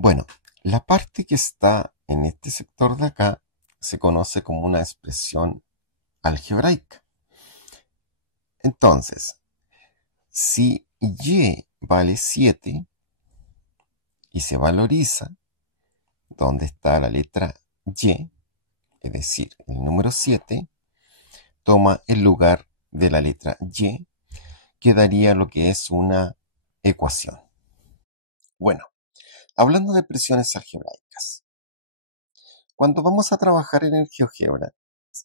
Bueno, la parte que está en este sector de acá se conoce como una expresión algebraica. Entonces, si y vale 7 y se valoriza donde está la letra y, es decir, el número 7 toma el lugar de la letra y, que daría lo que es una ecuación. Bueno, hablando de expresiones algebraicas, cuando vamos a trabajar en el GeoGebra,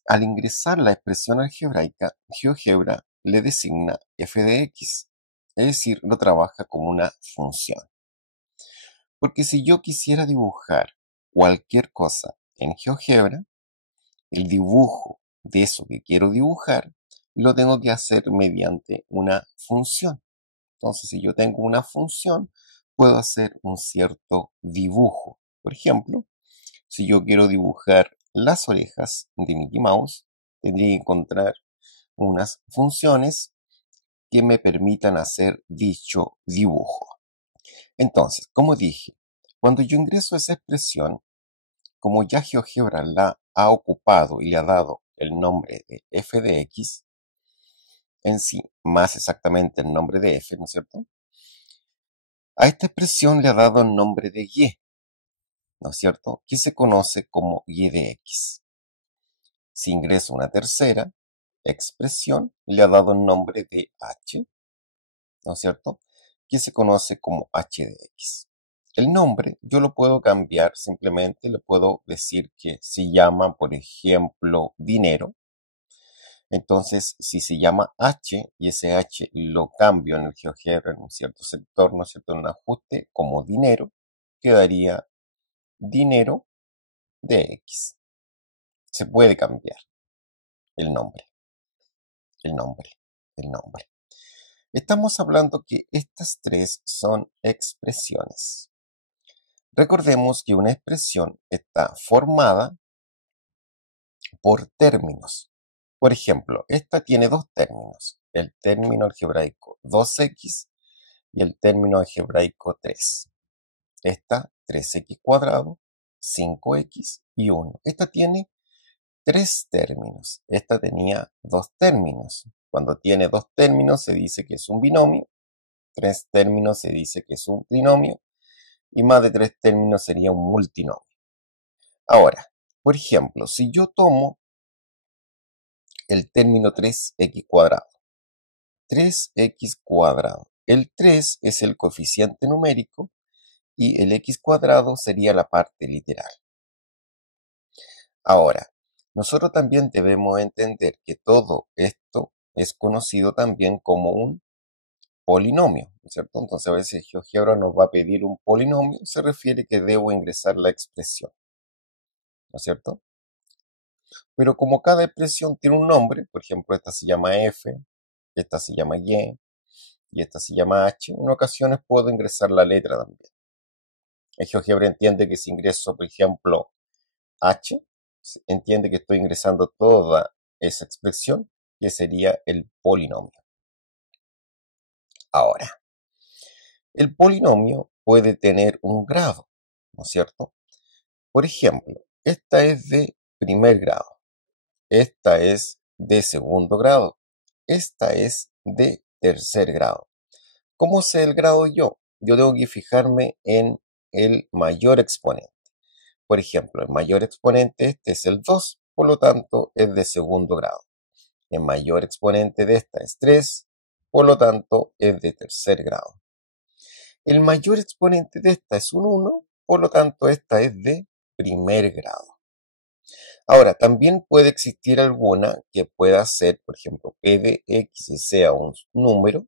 al ingresar la expresión algebraica, GeoGebra le designa f de x, es decir, lo trabaja como una función. Porque si yo quisiera dibujar cualquier cosa en GeoGebra, el dibujo de eso que quiero dibujar lo tengo que hacer mediante una función. Entonces, si yo tengo una función, puedo hacer un cierto dibujo. Por ejemplo, si yo quiero dibujar las orejas de Mickey Mouse, tendría que encontrar unas funciones que me permitan hacer dicho dibujo. Entonces, como dije, cuando yo ingreso esa expresión, como ya GeoGebra la ha ocupado y le ha dado el nombre de f de x, en sí, más exactamente el nombre de f, ¿no es cierto? A esta expresión le ha dado el nombre de y, ¿no es cierto? Que se conoce como y de x. Si ingreso una tercera expresión, le ha dado el nombre de h, ¿no es cierto? Que se conoce como h de x. El nombre yo lo puedo cambiar, simplemente le puedo decir que se llama, por ejemplo, dinero. Entonces, si se llama h y ese h lo cambio en el GeoGebra en un cierto sector, ¿no es cierto? En un ajuste como dinero, quedaría dinero de x. Se puede cambiar el nombre, el nombre, el nombre. Estamos hablando que estas tres son expresiones. Recordemos que una expresión está formada por términos. Por ejemplo, esta tiene dos términos, el término algebraico 2x y el término algebraico 3. Esta 3x cuadrado, 5x y 1. Esta tiene tres términos. Esta tenía dos términos. Cuando tiene dos términos se dice que es un binomio. Tres términos se dice que es un trinomio. Y más de tres términos sería un multinomio. Ahora, por ejemplo, si yo tomo el término 3x cuadrado. 3x cuadrado. El 3 es el coeficiente numérico y el x cuadrado sería la parte literal. Ahora, nosotros también debemos entender que todo esto es conocido también como un polinomio, ¿no es cierto? Entonces a veces GeoGebra nos va a pedir un polinomio, se refiere que debo ingresar la expresión, ¿no es cierto? Pero como cada expresión tiene un nombre, por ejemplo, esta se llama f, esta se llama y esta se llama h, en ocasiones puedo ingresar la letra también. El GeoGebra entiende que si ingreso, por ejemplo, h, entiende que estoy ingresando toda esa expresión, que sería el polinomio. Ahora, el polinomio puede tener un grado, ¿no es cierto? Por ejemplo, esta es de primer grado, esta es de segundo grado, esta es de tercer grado. ¿Cómo sé el grado yo? Yo tengo que fijarme en el mayor exponente. Por ejemplo, el mayor exponente este es el 2, por lo tanto es de segundo grado. El mayor exponente de esta es 3, por lo tanto es de tercer grado. El mayor exponente de esta es un 1, por lo tanto esta es de primer grado. Ahora, también puede existir alguna que pueda ser, por ejemplo, p de x y sea un número.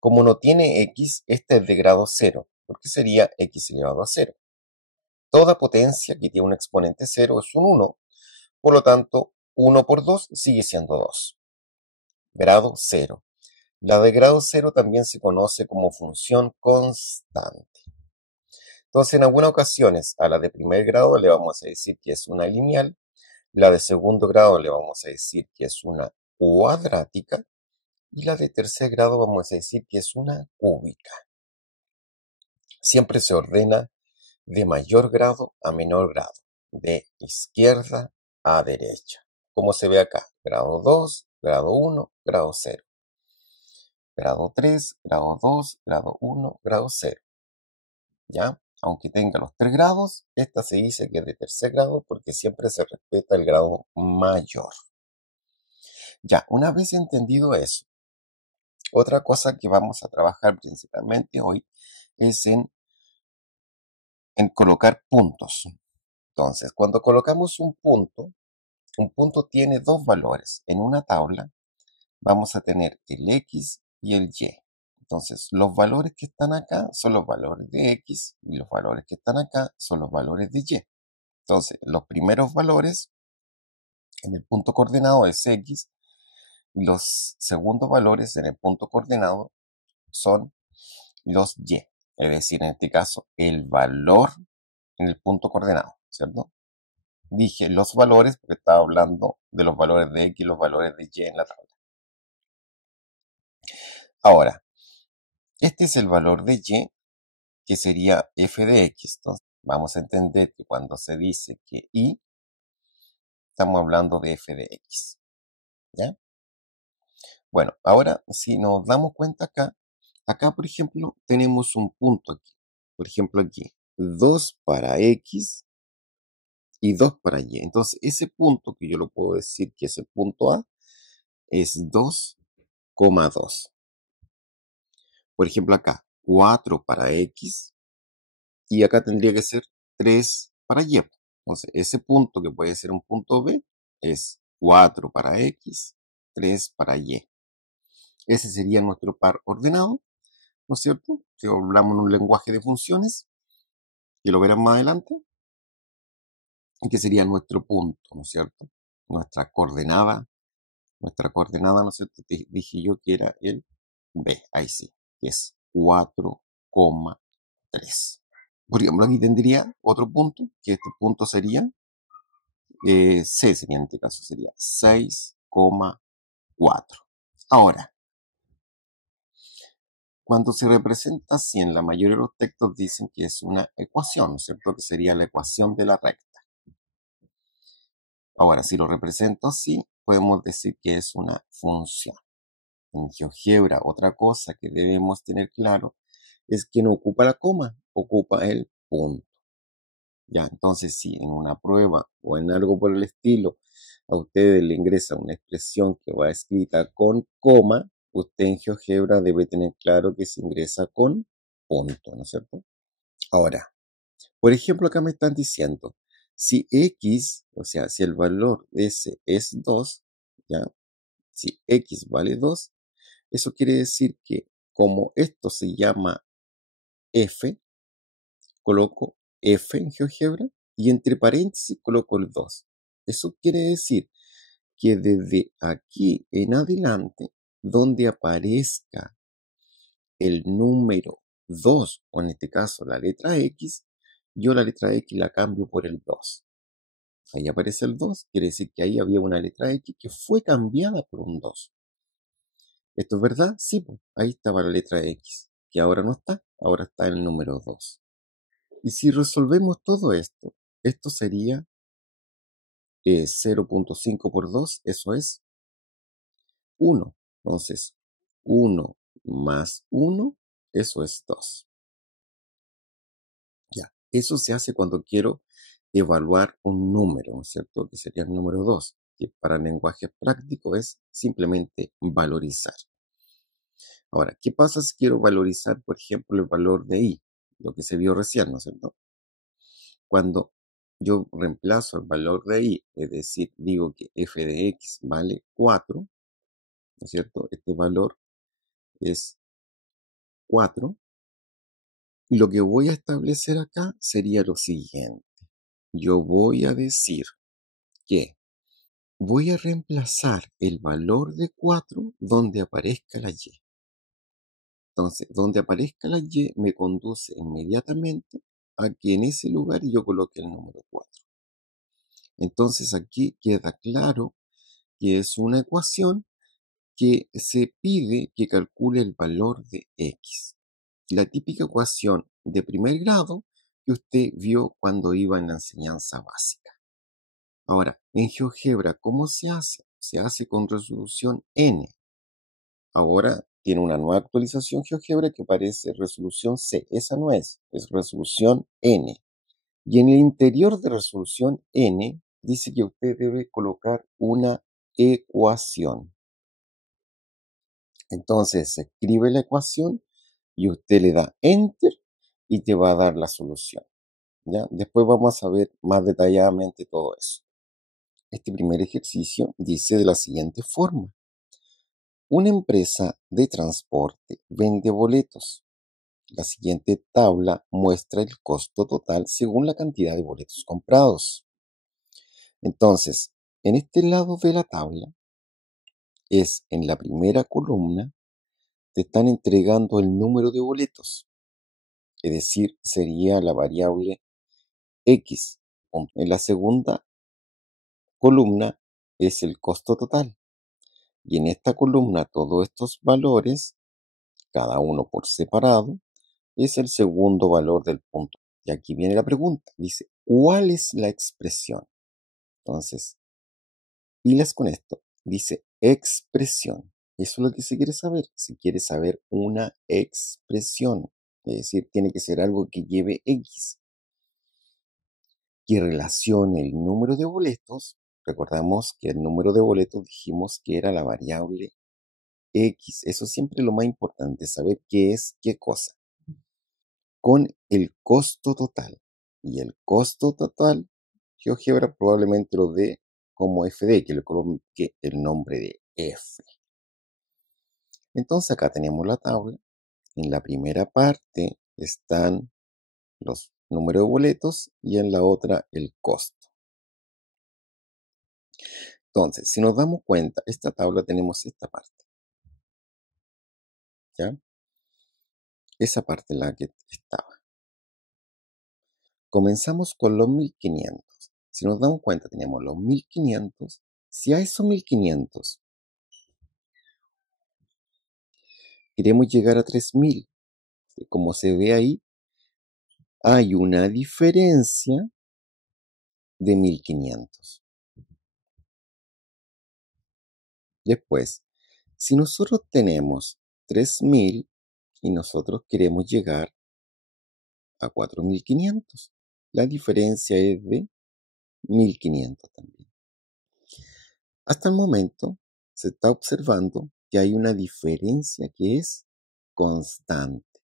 Como no tiene x, esta es de grado 0, porque sería x elevado a 0. Toda potencia que tiene un exponente 0 es un 1, por lo tanto, 1 por 2 sigue siendo 2. Grado 0. La de grado 0 también se conoce como función constante. Entonces, en algunas ocasiones, a la de primer grado le vamos a decir que es una lineal, la de segundo grado le vamos a decir que es una cuadrática, y la de tercer grado vamos a decir que es una cúbica. Siempre se ordena de mayor grado a menor grado, de izquierda a derecha. Como se ve acá, grado 2, grado 1, grado 0. Grado 3, grado 2, grado 1, grado 0. ¿Ya? Aunque tenga los 3 grados, esta se dice que es de tercer grado porque siempre se respeta el grado mayor. Ya, una vez entendido eso, otra cosa que vamos a trabajar principalmente hoy es en colocar puntos. Entonces, cuando colocamos un punto tiene dos valores. En una tabla vamos a tener el X y el Y. Entonces, los valores que están acá son los valores de X y los valores que están acá son los valores de Y. Entonces, los primeros valores en el punto coordenado es X y los segundos valores en el punto coordenado son los Y. Es decir, en este caso, el valor en el punto coordenado, ¿cierto? Dije los valores porque estaba hablando de los valores de X y los valores de Y en la tabla. Ahora, este es el valor de Y, que sería f de X. Entonces, vamos a entender que cuando se dice que Y, estamos hablando de f de X. ¿Ya? Bueno, ahora si nos damos cuenta acá por ejemplo tenemos un punto aquí. Por ejemplo aquí, 2 para X y 2 para Y. Entonces ese punto que yo lo puedo decir que es el punto A es 2,2. Por ejemplo acá, 4 para X y acá tendría que ser 3 para Y. Entonces ese punto que puede ser un punto B es 4 para X, 3 para Y. Ese sería nuestro par ordenado, ¿no es cierto? Si hablamos en un lenguaje de funciones, que lo verán más adelante, y que sería nuestro punto, ¿no es cierto? Nuestra coordenada, ¿no es cierto? Dije yo que era el B, ahí sí, que es 4,3. Por ejemplo, aquí tendría otro punto, que este punto sería, C sería en este caso, sería 6,4. Ahora, cuando se representa así, en la mayoría de los textos dicen que es una ecuación, ¿no es cierto? Que sería la ecuación de la recta. Ahora, si lo represento así, podemos decir que es una función. En GeoGebra, otra cosa que debemos tener claro es que no ocupa la coma, ocupa el punto. Ya, entonces si en una prueba o en algo por el estilo a ustedes le ingresa una expresión que va escrita con coma, usted en GeoGebra debe tener claro que se ingresa con punto, ¿no es cierto? Ahora, por ejemplo, acá me están diciendo, si X, o sea, si el valor de ese es 2, ¿ya? Si X vale 2, eso quiere decir que como esto se llama F, coloco F en GeoGebra y entre paréntesis coloco el 2. Eso quiere decir que desde aquí en adelante, donde aparezca el número 2, o en este caso la letra X, yo la letra X la cambio por el 2. Ahí aparece el 2, quiere decir que ahí había una letra X que fue cambiada por un 2. ¿Esto es verdad? Sí, pues, ahí estaba la letra X, que ahora no está, ahora está el número 2. Y si resolvemos todo esto, esto sería 0,5 por 2, eso es 1. Entonces, 1 más 1, eso es 2. Ya, eso se hace cuando quiero evaluar un número, ¿no es cierto? Que sería el número 2, que para el lenguaje práctico es simplemente valorizar. Ahora, ¿qué pasa si quiero valorizar, por ejemplo, el valor de i? Lo que se vio recién, ¿no es cierto? Cuando yo reemplazo el valor de i, es decir, digo que f de x vale 4, ¿no es cierto? Este valor es 4. Y lo que voy a establecer acá sería lo siguiente. Yo voy a decir que voy a reemplazar el valor de 4 donde aparezca la y. Entonces, donde aparezca la y me conduce inmediatamente a que en ese lugar yo coloque el número 4. Entonces aquí queda claro que es una ecuación que se pide que calcule el valor de x. La típica ecuación de primer grado que usted vio cuando iba en la enseñanza básica. Ahora, en GeoGebra, ¿cómo se hace? Se hace con resolución N. Ahora tiene una nueva actualización GeoGebra que parece resolución C. Esa no es resolución N. Y en el interior de resolución N dice que usted debe colocar una ecuación. Entonces se escribe la ecuación y usted le da Enter y te va a dar la solución. ¿Ya? Después vamos a ver más detalladamente todo eso. Este primer ejercicio dice de la siguiente forma. Una empresa de transporte vende boletos. La siguiente tabla muestra el costo total según la cantidad de boletos comprados. Entonces, en este lado de la tabla, en la primera columna, te están entregando el número de boletos. Es decir, sería la variable X. En la segunda columna es el costo total. Y en esta columna todos estos valores, cada uno por separado, es el segundo valor del punto. Y aquí viene la pregunta. Dice, ¿cuál es la expresión? Entonces, pilas con esto. Dice expresión. Eso es lo que se quiere saber. Se quiere saber una expresión. Es decir, tiene que ser algo que lleve X. Que relacione el número de boletos. Recordamos que el número de boletos dijimos que era la variable X. Eso siempre es lo más importante, saber qué es qué cosa. Con el costo total. Y el costo total, GeoGebra probablemente lo dé como FD, que le coloque el nombre de F. Entonces acá tenemos la tabla. En la primera parte están los números de boletos y en la otra el costo. Entonces, si nos damos cuenta, esta tabla tenemos esta parte. ¿Ya? Esa parte en la que estaba. Comenzamos con los 1500. Si nos damos cuenta, tenemos los 1500. Si a esos 1500 queremos llegar a 3000, como se ve ahí, hay una diferencia de 1500. Después, si nosotros tenemos 3000 y nosotros queremos llegar a 4500, la diferencia es de 1500 también. Hasta el momento se está observando que hay una diferencia que es constante.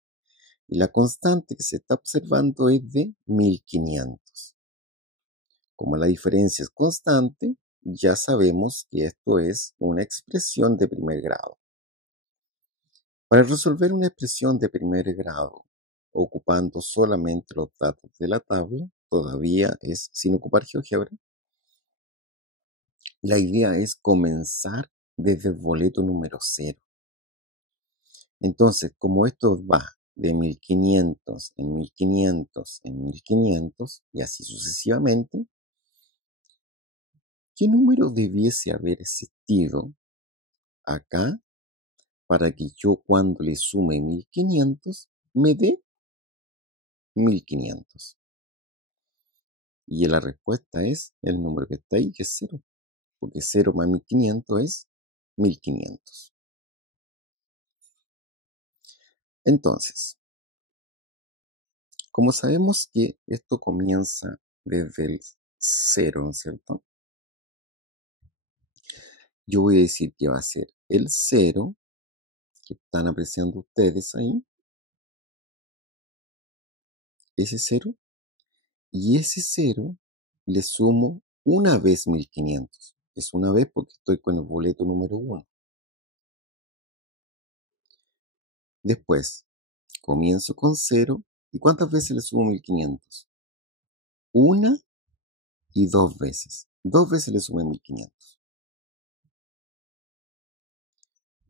Y la constante que se está observando es de 1500. Como la diferencia es constante, ya sabemos que esto es una expresión de primer grado. Para resolver una expresión de primer grado, ocupando solamente los datos de la tabla, todavía es sin ocupar GeoGebra, la idea es comenzar desde el boleto número 0. Entonces, como esto va de 1500 en 1500 en 1500 y así sucesivamente, ¿qué número debiese haber existido acá para que yo cuando le sume 1500 me dé 1500? Y la respuesta es el número que está ahí, que es 0. Porque 0 más 1500 es 1500. Entonces, como sabemos que esto comienza desde el 0, ¿no es cierto? Yo voy a decir que va a ser el 0, que están apreciando ustedes ahí, ese 0, y ese 0 le sumo una vez 1500. Es una vez porque estoy con el boleto número 1. Después, comienzo con 0. ¿Y cuántas veces le sumo 1500? Una y 2 veces. 2 veces le sumé 1500.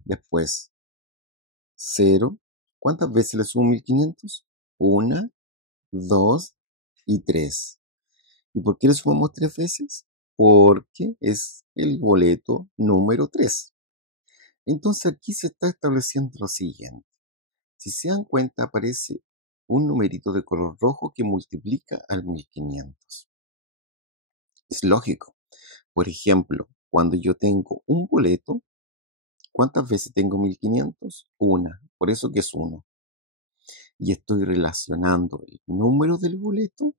Después, 0. ¿Cuántas veces le sumo 1500? Una, 2 y 3. ¿Y por qué le sumamos 3 veces? Porque es el boleto número 3. Entonces aquí se está estableciendo lo siguiente. Si se dan cuenta, aparece un numerito de color rojo que multiplica al 1500. Es lógico. Por ejemplo, cuando yo tengo un boleto, ¿cuántas veces tengo 1500? Una. Por eso que es 1. Y estoy relacionando el número del boleto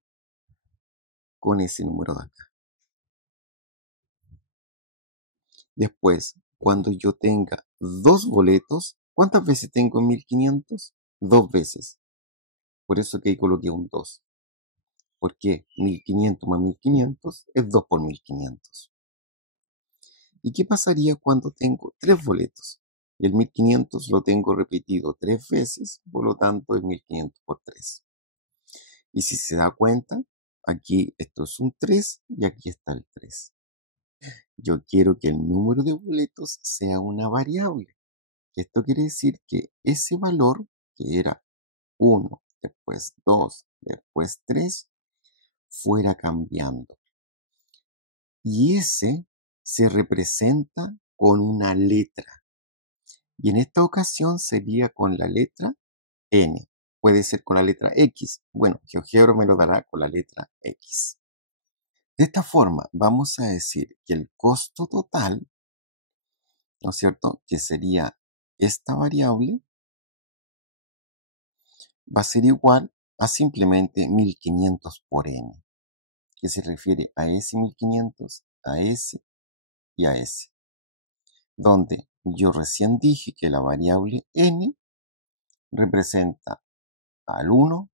con ese número de acá. Después, cuando yo tenga 2 boletos, ¿cuántas veces tengo 1500? 2 veces. Por eso que ahí coloqué un 2. Porque 1500 más 1500 es 2 por 1500. ¿Y qué pasaría cuando tengo 3 boletos? Y el 1500 lo tengo repetido 3 veces, por lo tanto es 1500 por 3. Y si se da cuenta, aquí esto es un 3 y aquí está el 3. Yo quiero que el número de boletos sea una variable. Esto quiere decir que ese valor, que era 1, después 2, después 3, fuera cambiando. Y ese se representa con una letra. Y en esta ocasión sería con la letra N. Puede ser con la letra X. Bueno, GeoGebra me lo dará con la letra X. De esta forma, vamos a decir que el costo total, ¿no es cierto?, que sería esta variable, va a ser igual a simplemente 1500 por n, que se refiere a ese 1500, a ese y a ese. Donde yo recién dije que la variable n representa al 1,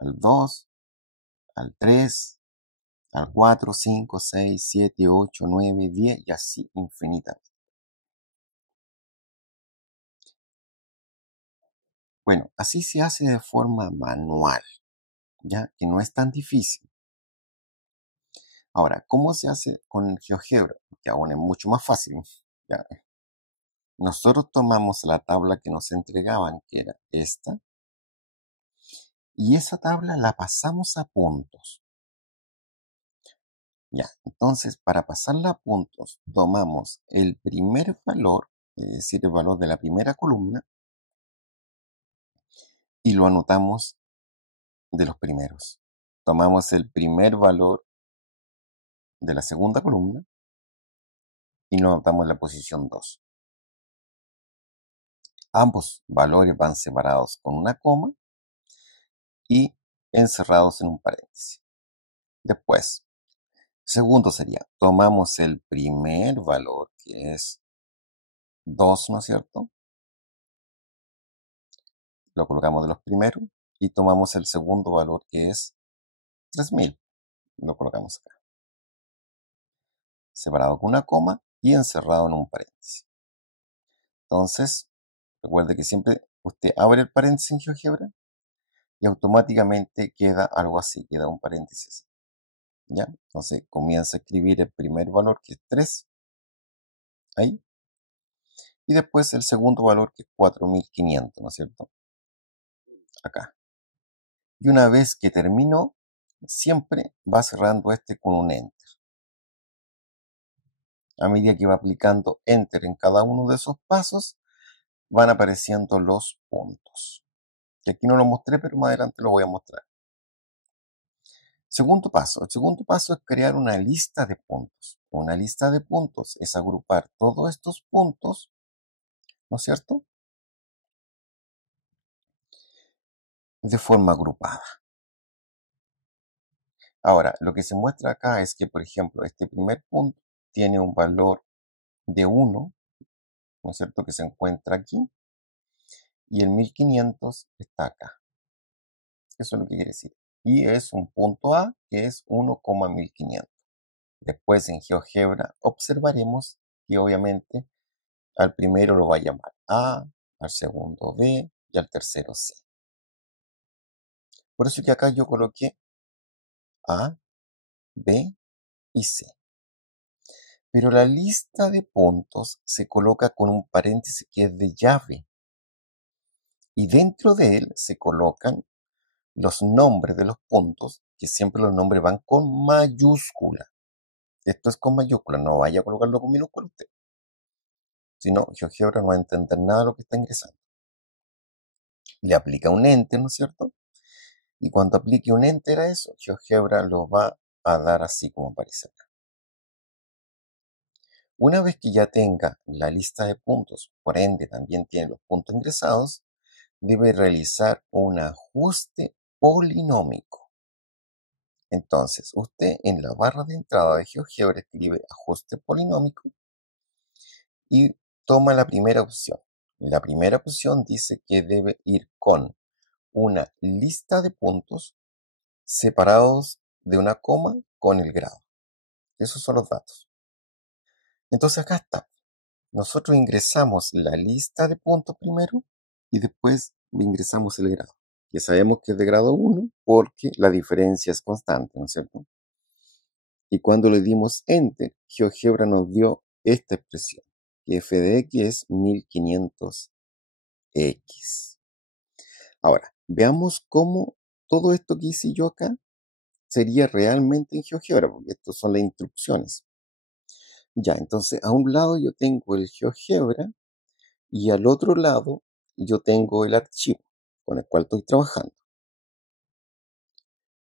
al 2, al 3, al 4, 5, 6, 7, 8, 9, 10 y así infinitamente. Bueno, así se hace de forma manual, ¿ya? Que no es tan difícil. Ahora, ¿cómo se hace con GeoGebra? Que aún es mucho más fácil, ¿ya? Nosotros tomamos la tabla que nos entregaban, que era esta, y esa tabla la pasamos a puntos. Ya, entonces para pasarla a puntos, tomamos el primer valor, es decir, el valor de la primera columna, y lo anotamos de los primeros. Tomamos el primer valor de la segunda columna y lo anotamos en la posición 2. Ambos valores van separados con una coma y encerrados en un paréntesis. Después, segundo sería, tomamos el primer valor, que es 2, ¿no es cierto? Lo colocamos de los primeros y tomamos el segundo valor, que es 3000. Lo colocamos acá. Separado con una coma y encerrado en un paréntesis. Entonces, recuerde que siempre usted abre el paréntesis en GeoGebra y automáticamente queda algo así, queda un paréntesis. ¿Ya? Entonces comienza a escribir el primer valor, que es 3, ahí, y después el segundo valor, que es 4500, ¿no es cierto? Acá. Y una vez que terminó, siempre va cerrando este con un Enter. A medida que va aplicando Enter en cada uno de esos pasos, van apareciendo los puntos. Y aquí no lo mostré, pero más adelante lo voy a mostrar. Segundo paso. El segundo paso es crear una lista de puntos. Una lista de puntos es agrupar todos estos puntos, ¿no es cierto?, de forma agrupada. Ahora, lo que se muestra acá es que, por ejemplo, este primer punto tiene un valor de 1, ¿no es cierto?, que se encuentra aquí, y el 1500 está acá. Eso es lo que quiere decir. Y es un punto A, que es 1,1500. Después en GeoGebra observaremos que obviamente al primero lo va a llamar A, al segundo B y al tercero C. Por eso que acá yo coloqué A, B y C. Pero la lista de puntos se coloca con un paréntesis que es de llave. Y dentro de él se colocan los nombres de los puntos, que siempre los nombres van con mayúscula. Esto es con mayúscula, no vaya a colocarlo con minúscula usted. Si no, GeoGebra no va a entender nada de lo que está ingresando. Le aplica un enter, ¿no es cierto? Y cuando aplique un enter a eso, GeoGebra lo va a dar así como aparece acá. Una vez que ya tenga la lista de puntos, por ende también tiene los puntos ingresados, debe realizar un ajuste polinómico. Entonces, usted en la barra de entrada de GeoGebra escribe ajuste polinómico y toma la primera opción. La primera opción dice que debe ir con una lista de puntos separados de una coma con el grado. Esos son los datos. Entonces acá está. Nosotros ingresamos la lista de puntos primero y después ingresamos el grado. Ya sabemos que es de grado 1 porque la diferencia es constante, ¿no es cierto? Y cuando le dimos Enter, GeoGebra nos dio esta expresión, que f de x es 1500x. Ahora, veamos cómo todo esto que hice yo acá sería realmente en GeoGebra, porque estas son las instrucciones. Ya, entonces a un lado yo tengo el GeoGebra y al otro lado yo tengo el archivo con el cual estoy trabajando.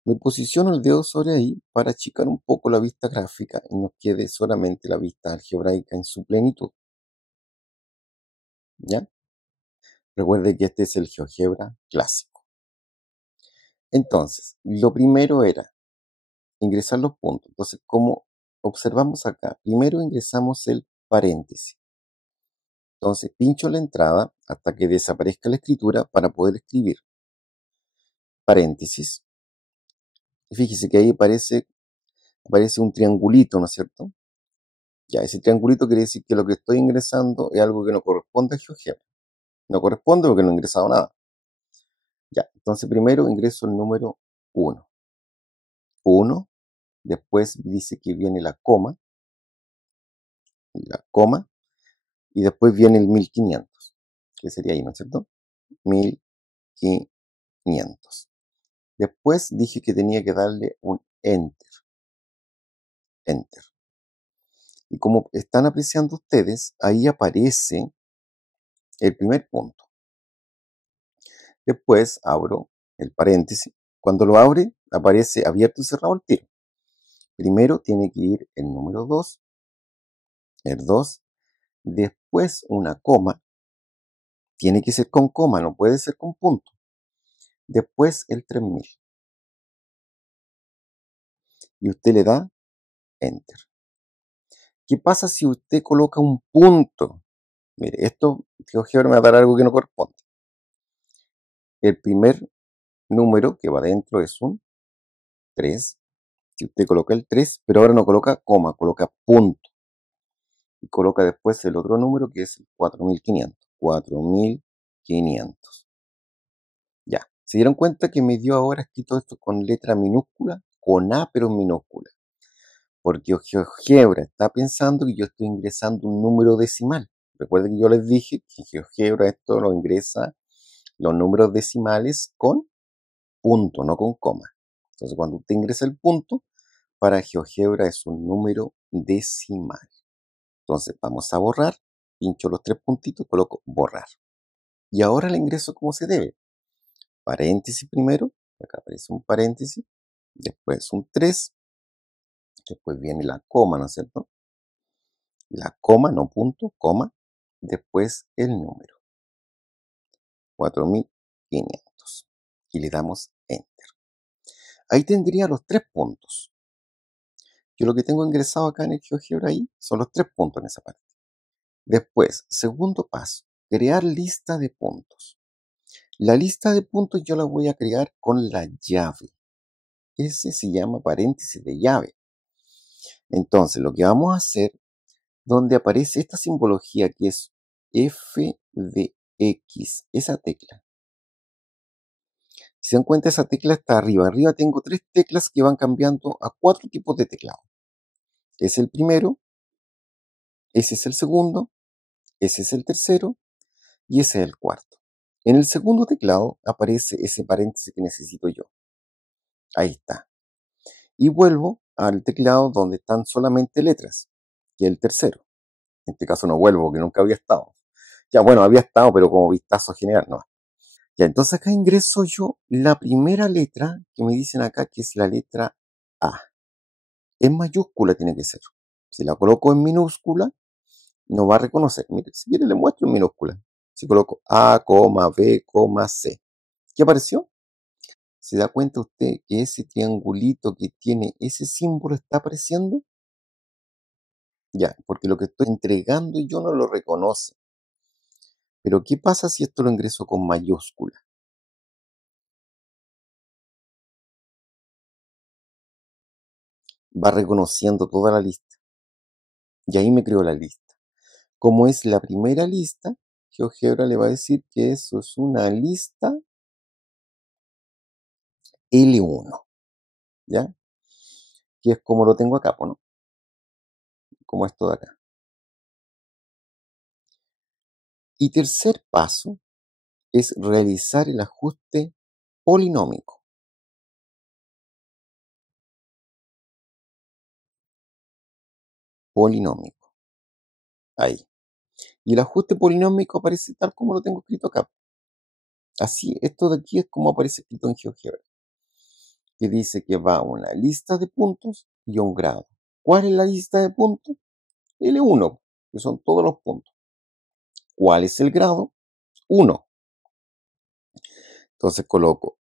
Me posiciono el dedo sobre ahí para achicar un poco la vista gráfica y nos quede solamente la vista algebraica en su plenitud. ¿Ya? Recuerde que este es el GeoGebra clásico. Entonces, lo primero era ingresar los puntos. Entonces, como observamos acá, primero ingresamos el paréntesis. Entonces, pincho la entrada hasta que desaparezca la escritura para poder escribir paréntesis. Y fíjese que ahí aparece un triangulito, ¿no es cierto? Ya, ese triangulito quiere decir que lo que estoy ingresando es algo que no corresponde a GeoGebra. No corresponde porque no he ingresado nada. Ya, entonces primero ingreso el número 1. 1, después dice que viene la coma, y después viene el 1500, que sería ahí, ¿no es cierto? 1500. Después dije que tenía que darle un Enter. Enter. Y como están apreciando ustedes, ahí aparece el primer punto. Después abro el paréntesis. Cuando lo abre, aparece abierto y cerrado el tiro. Primero tiene que ir el número 2, el 2, después una coma. Tiene que ser con coma, no puede ser con punto. Después el 3000. Y usted le da Enter. ¿Qué pasa si usted coloca un punto? Mire, esto GeoGebra me va a dar algo que no corresponde. El primer número que va adentro es un 3. Si usted coloca el 3, pero ahora no coloca coma, coloca punto. Y coloca después el otro número que es el 4500. 4500. Ya. ¿Se dieron cuenta que me dio ahora escrito esto con letra minúscula? Con A pero minúscula. Porque GeoGebra está pensando que yo estoy ingresando un número decimal. Recuerden que yo les dije que GeoGebra esto lo ingresa los números decimales con punto, no con coma. Entonces cuando usted ingresa el punto, para GeoGebra es un número decimal. Entonces vamos a borrar, pincho los 3 puntitos, coloco borrar. Y ahora le ingreso como se debe. Paréntesis primero, acá aparece un paréntesis, después un 3, después viene la coma, ¿no es cierto? La coma, no punto, coma, después el número. 4500. Y le damos Enter. Ahí tendría los 3 puntos. Yo lo que tengo ingresado acá en el GeoGebra ahí son los 3 puntos en esa parte. Después, segundo paso, crear lista de puntos. La lista de puntos yo la voy a crear con la llave. Ese se llama paréntesis de llave. Entonces, lo que vamos a hacer, donde aparece esta simbología que es F de X, esa tecla. Si se dan cuenta, esa tecla está arriba. Arriba tengo 3 teclas que van cambiando a 4 tipos de teclado. Es el primero, ese es el segundo, ese es el tercero y ese es el cuarto. En el segundo teclado aparece ese paréntesis que necesito yo. Ahí está. Y vuelvo al teclado donde están solamente letras, que es el tercero. En este caso no vuelvo porque nunca había estado. Ya, bueno, había estado, pero como vistazo general, no. Ya, entonces acá ingreso yo la primera letra que me dicen acá, que es la letra A. En mayúscula tiene que ser. Si la coloco en minúscula, no va a reconocer. Mire, si quiere le muestro en minúscula. Si coloco A, B, C. ¿Qué apareció? ¿Se da cuenta usted que ese triangulito que tiene ese símbolo está apareciendo? Ya, porque lo que estoy entregando yo no lo reconoce. Pero ¿qué pasa si esto lo ingreso con mayúscula? Va reconociendo toda la lista. Y ahí me creó la lista. Como es la primera lista, GeoGebra le va a decir que eso es una lista L1, ¿ya? Que es como lo tengo acá, ¿no? Como esto de acá. Y tercer paso es realizar el ajuste polinómico. Polinómico. Ahí. Y el ajuste polinómico aparece tal como lo tengo escrito acá. Así, esto de aquí es como aparece escrito en GeoGebra. Que dice que va una lista de puntos y un grado. ¿Cuál es la lista de puntos? L1, que son todos los puntos. ¿Cuál es el grado? 1. Entonces coloco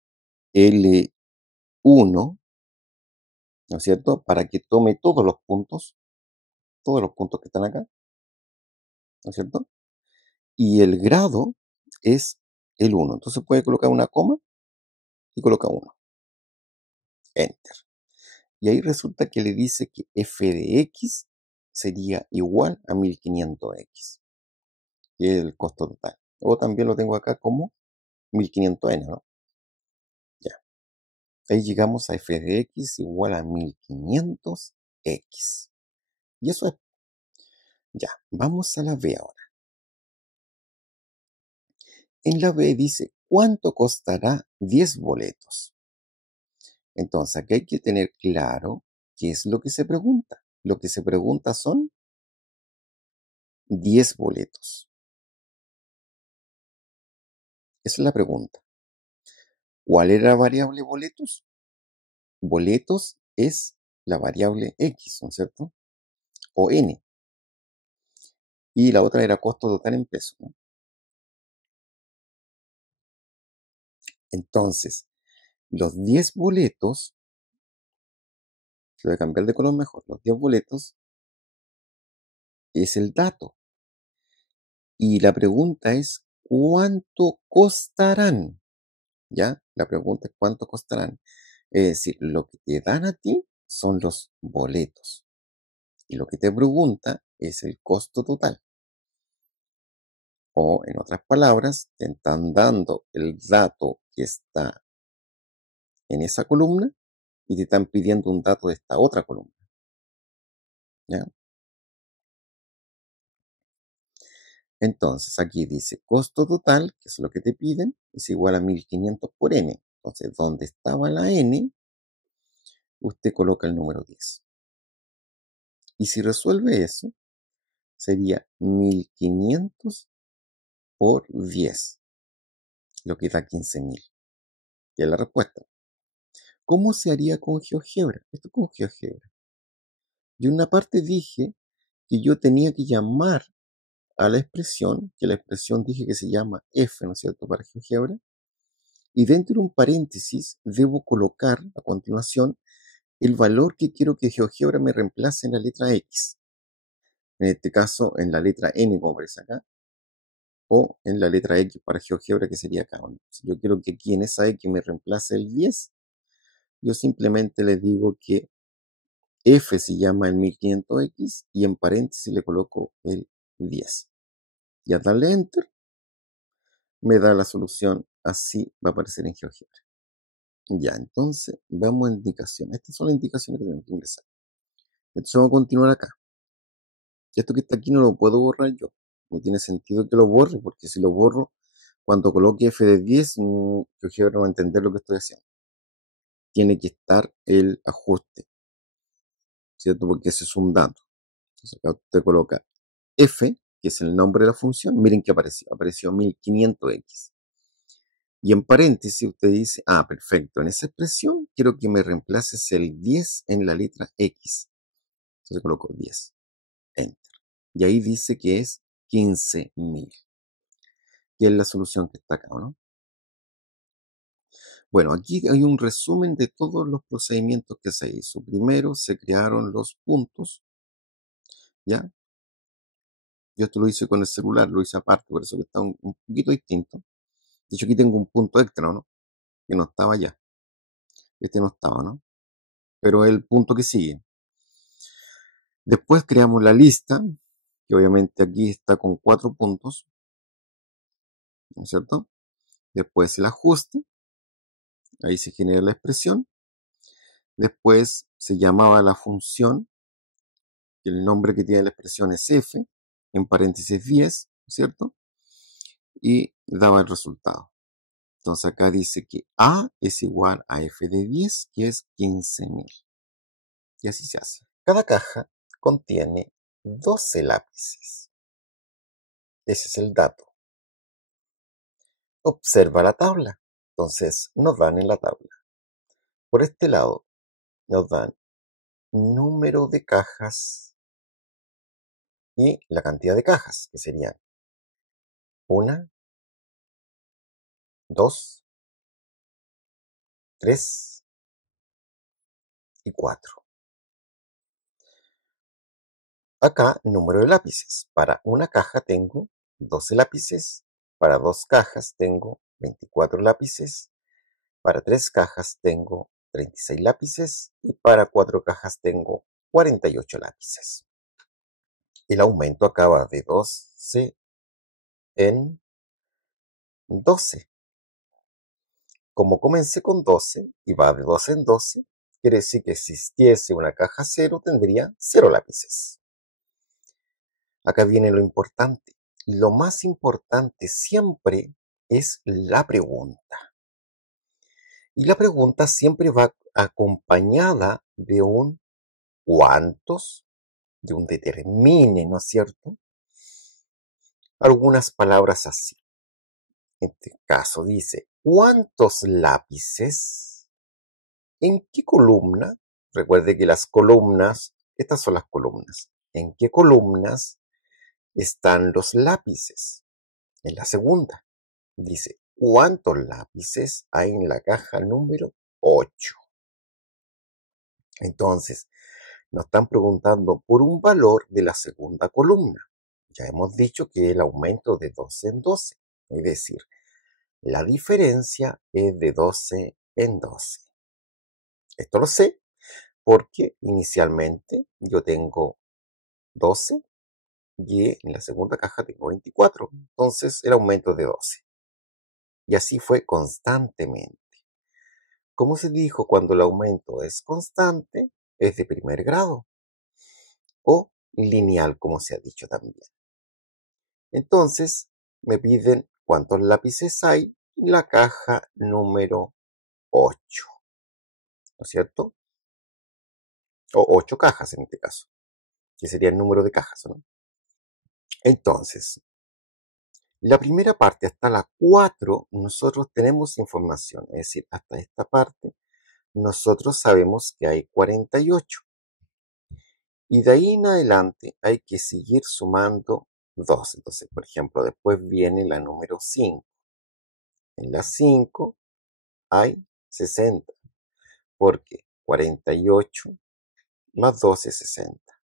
L1, ¿no es cierto? Para que tome todos los puntos que están acá, ¿no es cierto? Y el grado es el 1. Entonces puede colocar una coma y coloca 1. Enter. Y ahí resulta que le dice que f de x sería igual a 1500x, que es el costo total. O también lo tengo acá como 1500n, ¿no? Ya. Ahí llegamos a f de x igual a 1500x. Y eso es. Ya, vamos a la B ahora. En la B dice, ¿cuánto costará 10 boletos? Entonces, aquí hay que tener claro qué es lo que se pregunta. Lo que se pregunta son 10 boletos. Esa es la pregunta. ¿Cuál era la variable boletos? Boletos es la variable X, ¿no es cierto? O N. Y la otra era costo total en pesos, ¿no? Entonces, los 10 boletos, se voy a cambiar de color mejor, los 10 boletos es el dato. Y la pregunta es, ¿cuánto costarán? ¿Ya? La pregunta es, ¿cuánto costarán? Es decir, lo que te dan a ti son los boletos. Y lo que te pregunta es el costo total. O, en otras palabras, te están dando el dato que está en esa columna y te están pidiendo un dato de esta otra columna. ¿Ya? Entonces, aquí dice costo total, que es lo que te piden, es igual a 1500 por n. Entonces, donde estaba la n, usted coloca el número 10. Y si resuelve eso, sería 1500 por 10, lo que da 15.000. Y es la respuesta. ¿Cómo se haría con GeoGebra? Esto con GeoGebra. Yo en una parte dije que yo tenía que llamar a la expresión, que la expresión dije que se llama f, ¿no es cierto?, para GeoGebra. Y dentro de un paréntesis debo colocar a continuación el valor que quiero que GeoGebra me reemplace en la letra X. En este caso, en la letra N, como aparece acá, o en la letra X para GeoGebra, que sería acá. Si yo quiero que aquí en esa X me reemplace el 10, yo simplemente le digo que f se llama el 1500x y en paréntesis le coloco el 10. Y al darle enter, me da la solución. Así va a aparecer en GeoGebra. Ya, entonces vamos a indicaciones. Estas son las indicaciones que tenemos que ingresar. Entonces vamos a continuar acá. Esto que está aquí no lo puedo borrar yo. No tiene sentido que lo borre, porque si lo borro, cuando coloque f de 10, GeoGebra no va a entender lo que estoy haciendo. Tiene que estar el ajuste, ¿cierto? Porque ese es un dato. Entonces acá usted coloca f, que es el nombre de la función. Miren que apareció 1500x. Y en paréntesis usted dice, perfecto, en esa expresión quiero que me reemplaces el 10 en la letra X. Entonces coloco 10, enter. Y ahí dice que es 15.000. Que es la solución que está acá, ¿no? Bueno, aquí hay un resumen de todos los procedimientos que se hizo. Primero se crearon los puntos, ¿ya? Yo esto lo hice con el celular, lo hice aparte, por eso que está un poquito distinto. De hecho, aquí tengo un punto extra, ¿no? Que no estaba allá. Este no estaba, ¿no? Pero es el punto que sigue. Después creamos la lista, que obviamente aquí está con 4 puntos, ¿no es cierto? Después el ajuste, ahí se genera la expresión. Después se llamaba la función, que el nombre que tiene la expresión es f, en paréntesis 10, ¿cierto? Y daba el resultado. Entonces acá dice que A es igual a f de 10, que es 15.000. Y así se hace. Cada caja contiene 12 lápices. Ese es el dato. Observa la tabla. Entonces nos dan en la tabla. Por este lado nos dan número de cajas y la cantidad de cajas, que serían 1, 2, 3 y 4. Acá, número de lápices. Para una caja tengo 12 lápices. Para 2 cajas tengo 24 lápices. Para 3 cajas tengo 36 lápices. Y para 4 cajas tengo 48 lápices. El aumento acaba de 12 en 12. Como comencé con 12 y va de 12 en 12, quiere decir que si existiese una caja 0 tendría 0 lápices. Acá viene lo importante. Lo más importante siempre es la pregunta. Y la pregunta siempre va acompañada de un cuántos, de un determine, ¿no es cierto? Algunas palabras así. En este caso dice, ¿cuántos lápices? ¿En qué columna? Recuerde que las columnas, estas son las columnas. ¿En qué columnas están los lápices? En la segunda. Dice, ¿cuántos lápices hay en la caja número 8? Entonces, nos están preguntando por un valor de la segunda columna. Ya hemos dicho que el aumento de 12 en 12. Es decir, la diferencia es de 12 en 12. Esto lo sé porque inicialmente yo tengo 12 y en la segunda caja tengo 24. Entonces, el aumento es de 12. Y así fue constantemente. Como se dijo, cuando el aumento es constante, es de primer grado o lineal, como se ha dicho también. Entonces, me piden cuántos lápices hay en la caja número 8, ¿no es cierto? O 8 cajas en este caso, que sería el número de cajas, ¿no? Entonces, la primera parte hasta la 4, nosotros tenemos información, es decir, hasta esta parte, nosotros sabemos que hay 48. Y de ahí en adelante hay que seguir sumando 2. Entonces, por ejemplo, después viene la número 5. En la 5 hay 60, porque 48 más 12 es 60.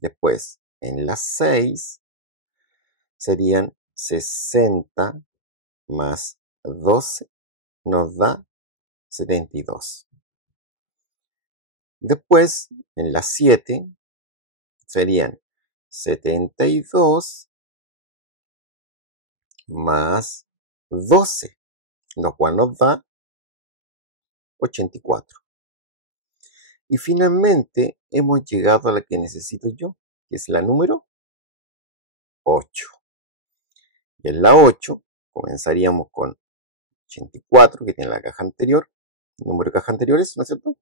Después, en la 6 serían 60 más 12 nos da 72. Después, en la 7 serían 72 más 12, lo cual nos da 84. Y finalmente hemos llegado a la que necesito yo, que es la número 8. Y en la 8 comenzaríamos con 84, que tiene la caja anterior, el número de cajas anteriores, ¿no es cierto?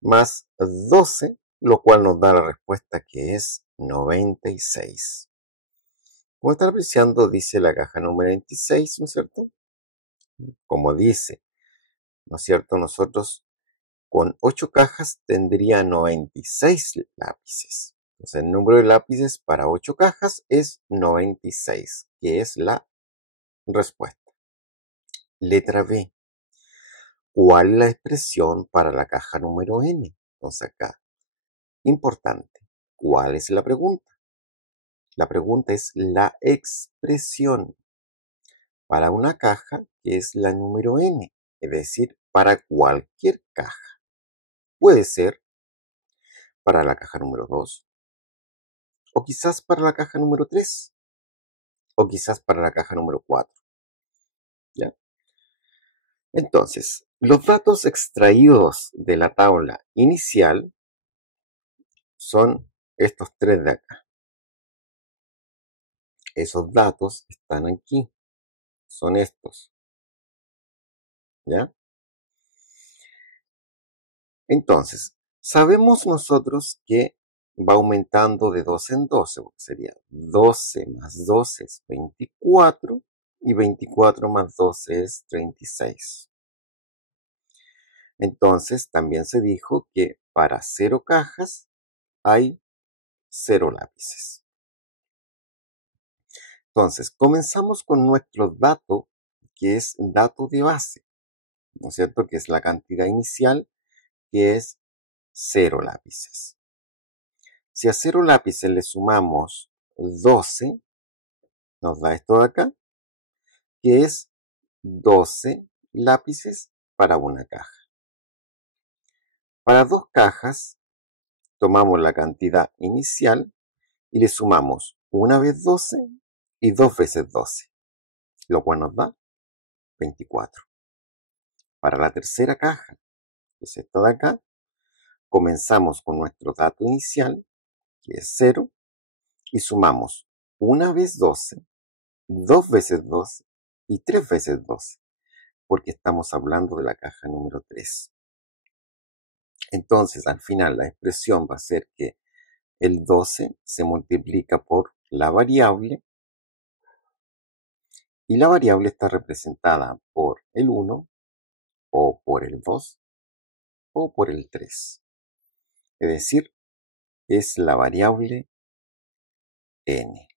Más 12, lo cual nos da la respuesta que es 96. Como están apreciando, dice la caja número 26, ¿no es cierto? Como dice, ¿no es cierto? Nosotros con 8 cajas tendría 96 lápices. Entonces el número de lápices para 8 cajas es 96, que es la respuesta. Letra B. ¿Cuál es la expresión para la caja número n? Entonces acá, importante, ¿cuál es la pregunta? La pregunta es la expresión para una caja que es la número n, es decir, para cualquier caja. Puede ser para la caja número 2, o quizás para la caja número 3, o quizás para la caja número 4. ¿Ya? Entonces, los datos extraídos de la tabla inicial son estos tres de acá. Esos datos están aquí, son estos. ¿Ya? Entonces, sabemos nosotros que va aumentando de 12 en 12, porque sería 12 más 12 es 24 y 24 más 12 es 36. Entonces, también se dijo que para 0 cajas hay 0 lápices. Entonces, comenzamos con nuestro dato, que es dato de base, ¿no es cierto? Que es la cantidad inicial, que es 0 lápices. Si a 0 lápices le sumamos 12, nos da esto de acá, que es 12 lápices para una caja. Para 2 cajas, tomamos la cantidad inicial y le sumamos una vez 12 y 2 veces 12, lo cual nos da 24. Para la tercera caja, que es esta de acá, comenzamos con nuestro dato inicial, que es 0, y sumamos una vez 12, 2 veces 12 y 3 veces 12, porque estamos hablando de la caja número 3. Entonces, al final, la expresión va a ser que el 12 se multiplica por la variable, y la variable está representada por el 1, o por el 2, o por el 3. Es decir, es la variable n.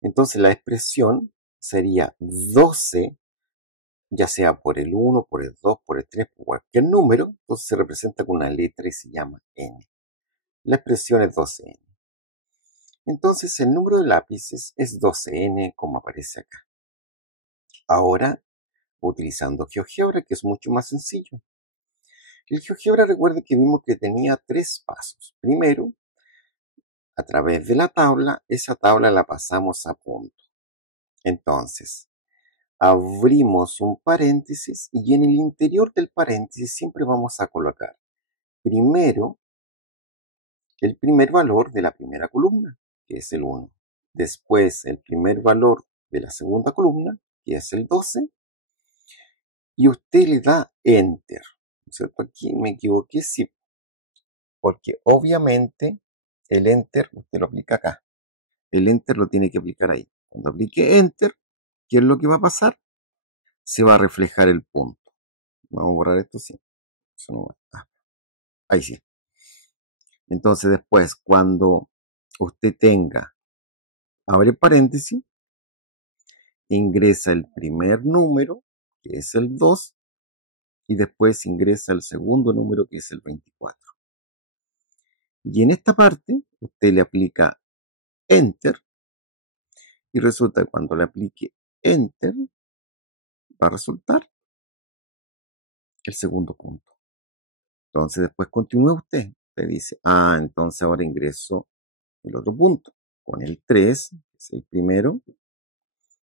Entonces la expresión sería 12, ya sea por el 1, por el 2, por el 3, por cualquier número, entonces se representa con una letra y se llama n. La expresión es 12n. Entonces el número de lápices es 12n, como aparece acá. Ahora, utilizando GeoGebra, que es mucho más sencillo. El GeoGebra, recuerde que vimos que tenía 3 pasos. Primero, a través de la tabla, esa tabla la pasamos a punto. Entonces, abrimos un paréntesis y en el interior del paréntesis siempre vamos a colocar primero el primer valor de la primera columna, que es el 1. Después el primer valor de la segunda columna, que es el 12. Y usted le da Enter. ¿No es cierto? Aquí me equivoqué, sí. Porque obviamente el Enter usted lo aplica acá. El Enter lo tiene que aplicar ahí. Cuando aplique Enter, ¿qué es lo que va a pasar? Se va a reflejar el punto. Vamos a borrar esto, sí. Eso no va. Ahí sí. Entonces después, cuando usted tenga, abre paréntesis, ingresa el primer número, que es el 2, y después ingresa el segundo número, que es el 24. Y en esta parte, usted le aplica Enter, y resulta que cuando le aplique Enter, va a resultar el segundo punto. Entonces después continúa usted. Usted dice, entonces ahora ingreso el otro punto. Con el 3, que es el primero,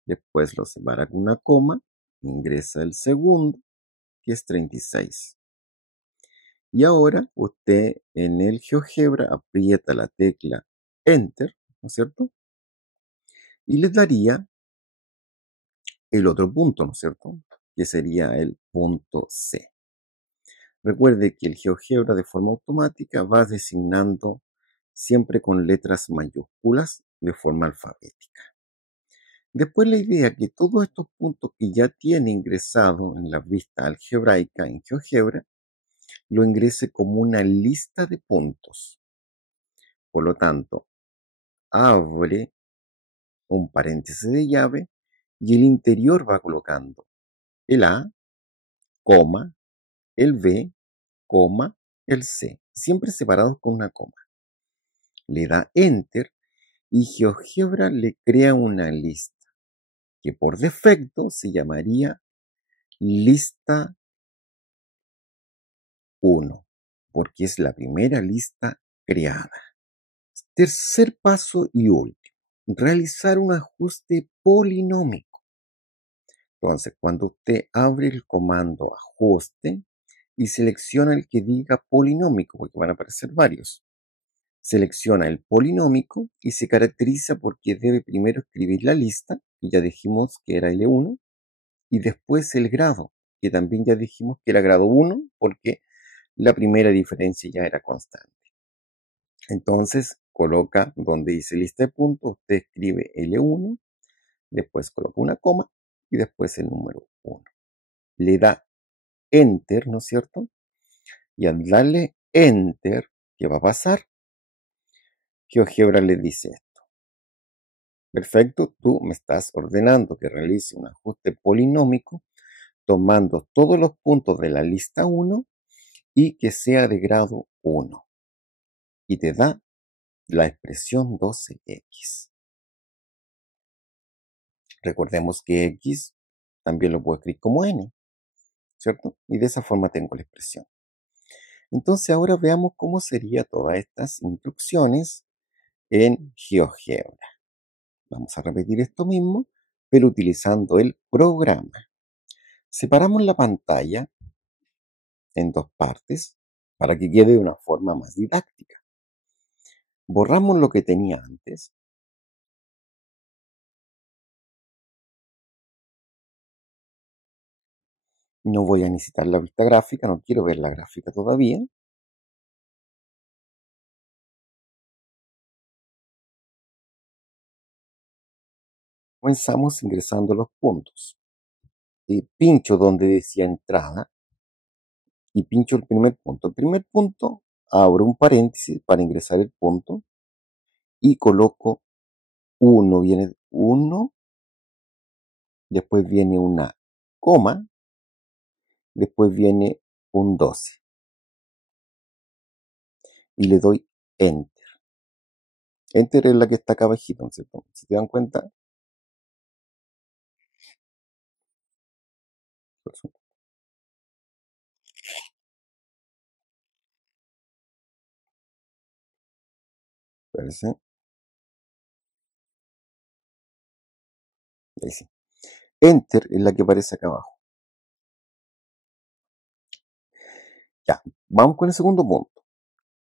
después lo separa con una coma, ingresa el segundo, que es 36. Y ahora usted en el GeoGebra aprieta la tecla Enter, ¿no es cierto? Y le daría el otro punto, ¿no es cierto? Que sería el punto C. Recuerde que el GeoGebra de forma automática va designando siempre con letras mayúsculas de forma alfabética. Después la idea que todos estos puntos que ya tiene ingresado en la vista algebraica en GeoGebra, lo ingrese como una lista de puntos. Por lo tanto, abre un paréntesis de llave y el interior va colocando el A, coma, el B, coma, el C, siempre separados con una coma. Le da Enter y GeoGebra le crea una lista que por defecto se llamaría lista 1, porque es la primera lista creada. Tercer paso y último, realizar un ajuste polinómico. Entonces, cuando usted abre el comando ajuste y selecciona el que diga polinómico, porque van a aparecer varios, selecciona el polinómico y se caracteriza porque debe primero escribir la lista, que ya dijimos que era L1, y después el grado, que también ya dijimos que era grado 1, porque la primera diferencia ya era constante. Entonces, coloca donde dice lista de puntos, usted escribe L1, después coloca una coma y después el número 1. Le da Enter, ¿no es cierto? Y al darle Enter, ¿qué va a pasar? GeoGebra le dice esto. Perfecto, tú me estás ordenando que realice un ajuste polinómico tomando todos los puntos de la lista 1 y que sea de grado 1. Y te da la expresión 12x. Recordemos que x también lo puedo escribir como n, ¿cierto? Y de esa forma tengo la expresión. Entonces ahora veamos cómo serían todas estas instrucciones en GeoGebra. Vamos a repetir esto mismo, pero utilizando el programa. Separamos la pantalla en dos partes para que quede de una forma más didáctica. Borramos lo que tenía antes. No voy a necesitar la vista gráfica, no quiero ver la gráfica todavía. Comenzamos ingresando los puntos. Pincho donde decía entrada y pincho el primer punto. El primer punto, abro un paréntesis para ingresar el punto y coloco 1. Viene 1, después viene una coma, después viene un 12. Y le doy Enter. Enter es la que está acá abajito, ¿cierto? Si te dan cuenta. Parece. Ahí sí. Enter es la que aparece acá abajo. Ya, vamos con el segundo punto.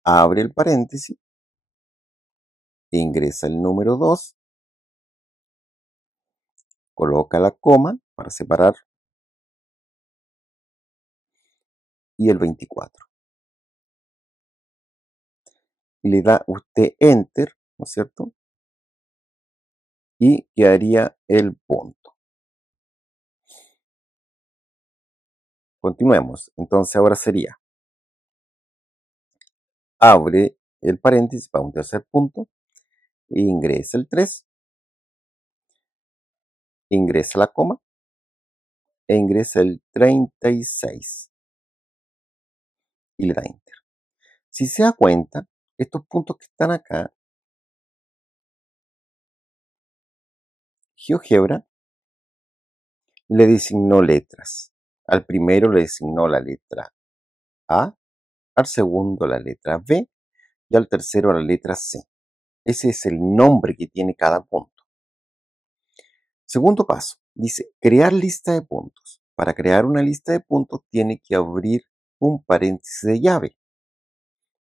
Abre el paréntesis, ingresa el número 2, coloca la coma para separar y el 24. Y le da usted Enter, ¿no es cierto? Y quedaría el punto. Continuemos. Entonces ahora sería, abre el paréntesis para un tercer punto, ingresa el 3, ingresa la coma e ingresa el 36 y le da Enter. Si se da cuenta, estos puntos que están acá, GeoGebra le designó letras. Al primero le designó la letra A, al segundo la letra B y al tercero la letra C. Ese es el nombre que tiene cada punto. Segundo paso, dice crear lista de puntos. Para crear una lista de puntos tiene que abrir un paréntesis de llave.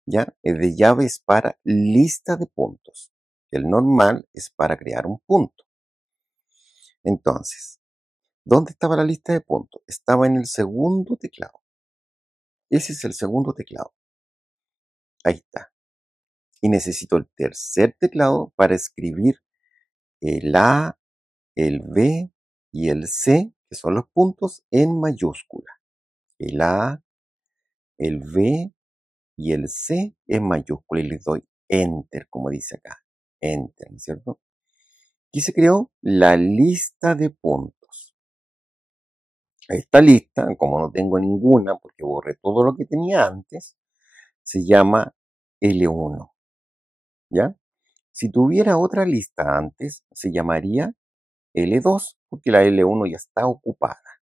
¿Ya? El de llave es para lista de puntos. El normal es para crear un punto. Entonces, ¿dónde estaba la lista de puntos? Estaba en el segundo teclado. Ese es el segundo teclado. Ahí está. Y necesito el tercer teclado para escribir el A, el B y el C, que son los puntos, en mayúscula. El A, el B y el C en mayúscula. Y les doy Enter, como dice acá. Enter, ¿no es cierto? Aquí se creó la lista de puntos. Esta lista, como no tengo ninguna, porque borré todo lo que tenía antes, se llama L1. ¿Ya? Si tuviera otra lista antes, se llamaría L2, porque la L1 ya está ocupada.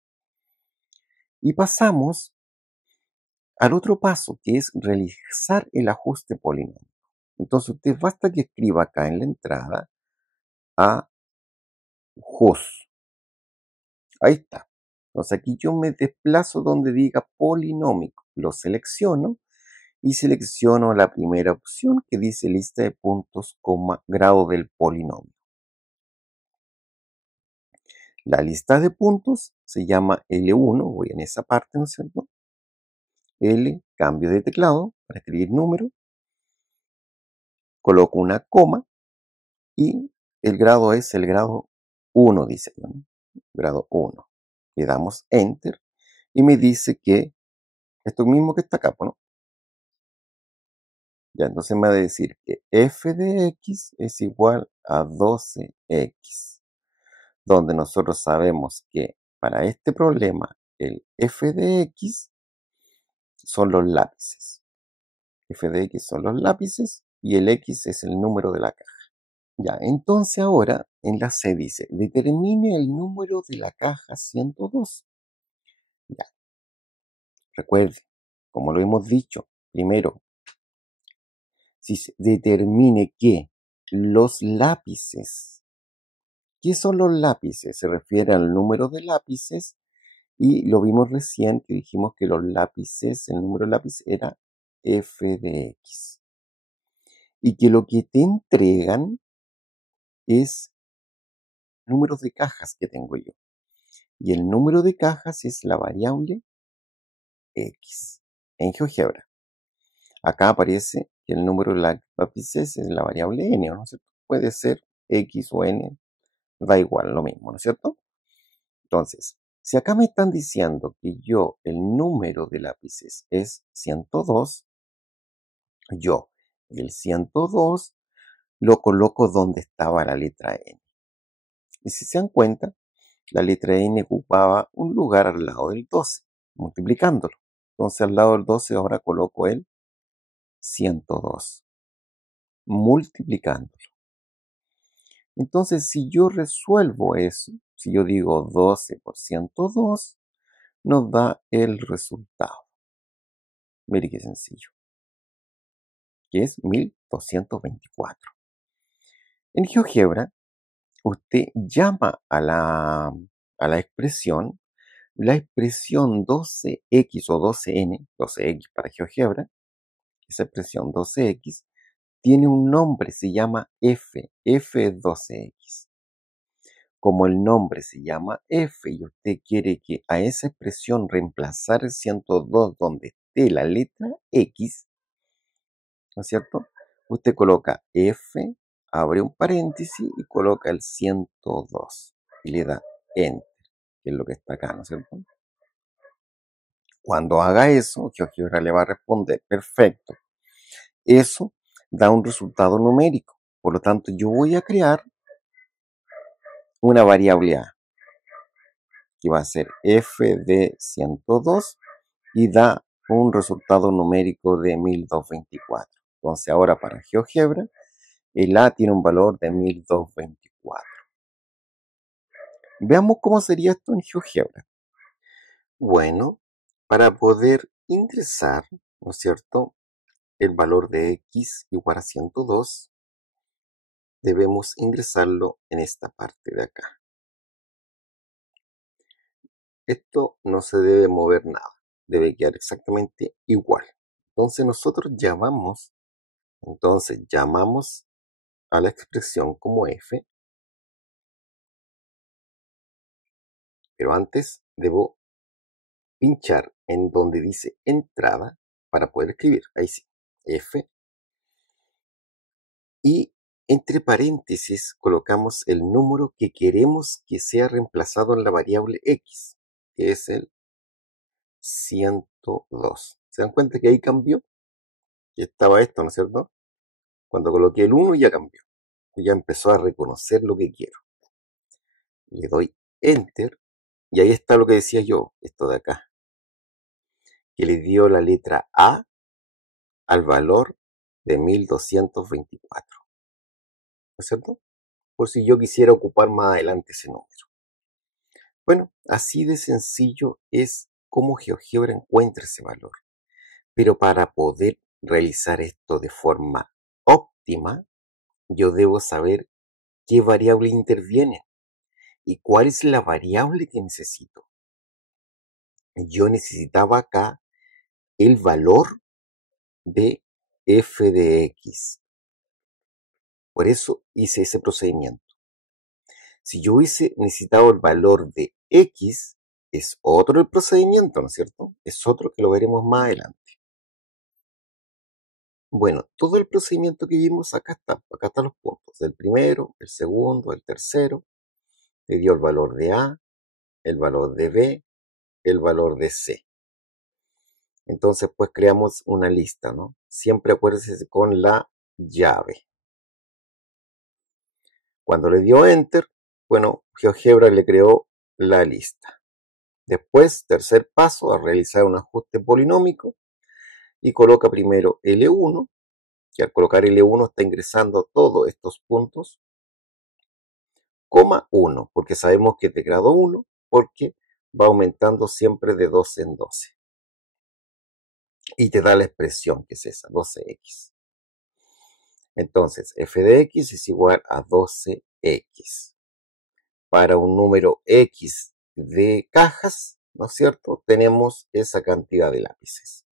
Y pasamos al otro paso, que es realizar el ajuste polinomio. Entonces, usted basta que escriba acá en la entrada ajust. Ahí está. Entonces, aquí yo me desplazo donde diga polinómico. Lo selecciono y selecciono la primera opción que dice lista de puntos, grado del polinomio. La lista de puntos se llama L1, voy en esa parte, ¿no es cierto? L, cambio de teclado para escribir número, coloco una coma y el grado es el grado 1, dice, ¿no? Grado 1. Le damos Enter y me dice que esto mismo que está acá, ¿no? Ya, entonces me va a decir que f de x es igual a 12x, donde nosotros sabemos que para este problema el f de x son los lápices. F de x son los lápices y el x es el número de la caja. Ya, entonces ahora en la C dice, determine el número de la caja 102. Ya, recuerde, como lo hemos dicho, primero, si se determine que los lápices, ¿qué son los lápices? Se refiere al número de lápices y lo vimos recién que dijimos que los lápices, el número de lápiz era f de x. Y que lo que te entregan es números de cajas que tengo yo. Y el número de cajas es la variable x en GeoGebra. Acá aparece que el número de lápices es la variable n, ¿no es cierto? Puede ser x o n, da igual, lo mismo, ¿no es cierto? Entonces, si acá me están diciendo que el número de lápices es 102, yo el 102 lo coloco donde estaba la letra n. Y si se dan cuenta, la letra n ocupaba un lugar al lado del 12, multiplicándolo. Entonces al lado del 12 ahora coloco el 102, multiplicándolo. Entonces si yo resuelvo eso, si yo digo 12 por 102, nos da el resultado. Mire qué sencillo, que es 1224. En GeoGebra, usted llama a la expresión 12x o 12n, 12x para GeoGebra, esa expresión 12x, tiene un nombre, se llama f es 12x. Como el nombre se llama f y usted quiere que a esa expresión reemplazar el 102 donde esté la letra x, ¿no es cierto? Usted coloca f, abre un paréntesis y coloca el 102 y le da enter, que es lo que está acá, ¿no es cierto? Cuando haga eso, GeoGebra le va a responder, perfecto. Eso da un resultado numérico. Por lo tanto, yo voy a crear una variable a, que va a ser f de 102 y da un resultado numérico de 1224. Entonces, ahora para GeoGebra, el a tiene un valor de 1224. Veamos cómo sería esto en GeoGebra. Bueno, para poder ingresar, ¿no es cierto?, el valor de x igual a 102, debemos ingresarlo en esta parte de acá. Esto no se debe mover nada, debe quedar exactamente igual. Entonces nosotros llamamos a la expresión como f, pero antes debo pinchar en donde dice entrada para poder escribir. Ahí sí, f, y Entre paréntesis colocamos el número que queremos que sea reemplazado en la variable x, que es el 102. ¿Se dan cuenta que ahí cambió? Y estaba esto, ¿no es cierto? Cuando coloqué el 1 ya cambió. Ya empezó a reconocer lo que quiero. Le doy Enter y ahí está lo que decía yo, esto de acá, que le dio la letra A al valor de 1224. ¿No es cierto? Por si yo quisiera ocupar más adelante ese número. Bueno, así de sencillo es cómo GeoGebra encuentra ese valor. Pero para poder realizar esto de forma óptima, yo debo saber qué variable interviene y cuál es la variable que necesito. Yo necesitaba acá el valor de f de x. Por eso hice ese procedimiento. Si yo hubiese necesitado el valor de x, es otro el procedimiento, ¿no es cierto? Es otro que lo veremos más adelante. Bueno, todo el procedimiento que vimos acá están los puntos. El primero, el segundo, el tercero. Le dio el valor de A, el valor de B, el valor de C. Entonces, pues creamos una lista, ¿no? Siempre acuérdense con la llave. Cuando le dio Enter, bueno, GeoGebra le creó la lista. Después, tercer paso, a realizar un ajuste polinómico y coloca primero L1, que al colocar L1 está ingresando todos estos puntos, coma 1, porque sabemos que es de grado 1, porque va aumentando siempre de 12 en 12. Y te da la expresión, que es esa, 12x. Entonces, f de x es igual a 12x. Para un número x de cajas, ¿no es cierto? Tenemos esa cantidad de lápices.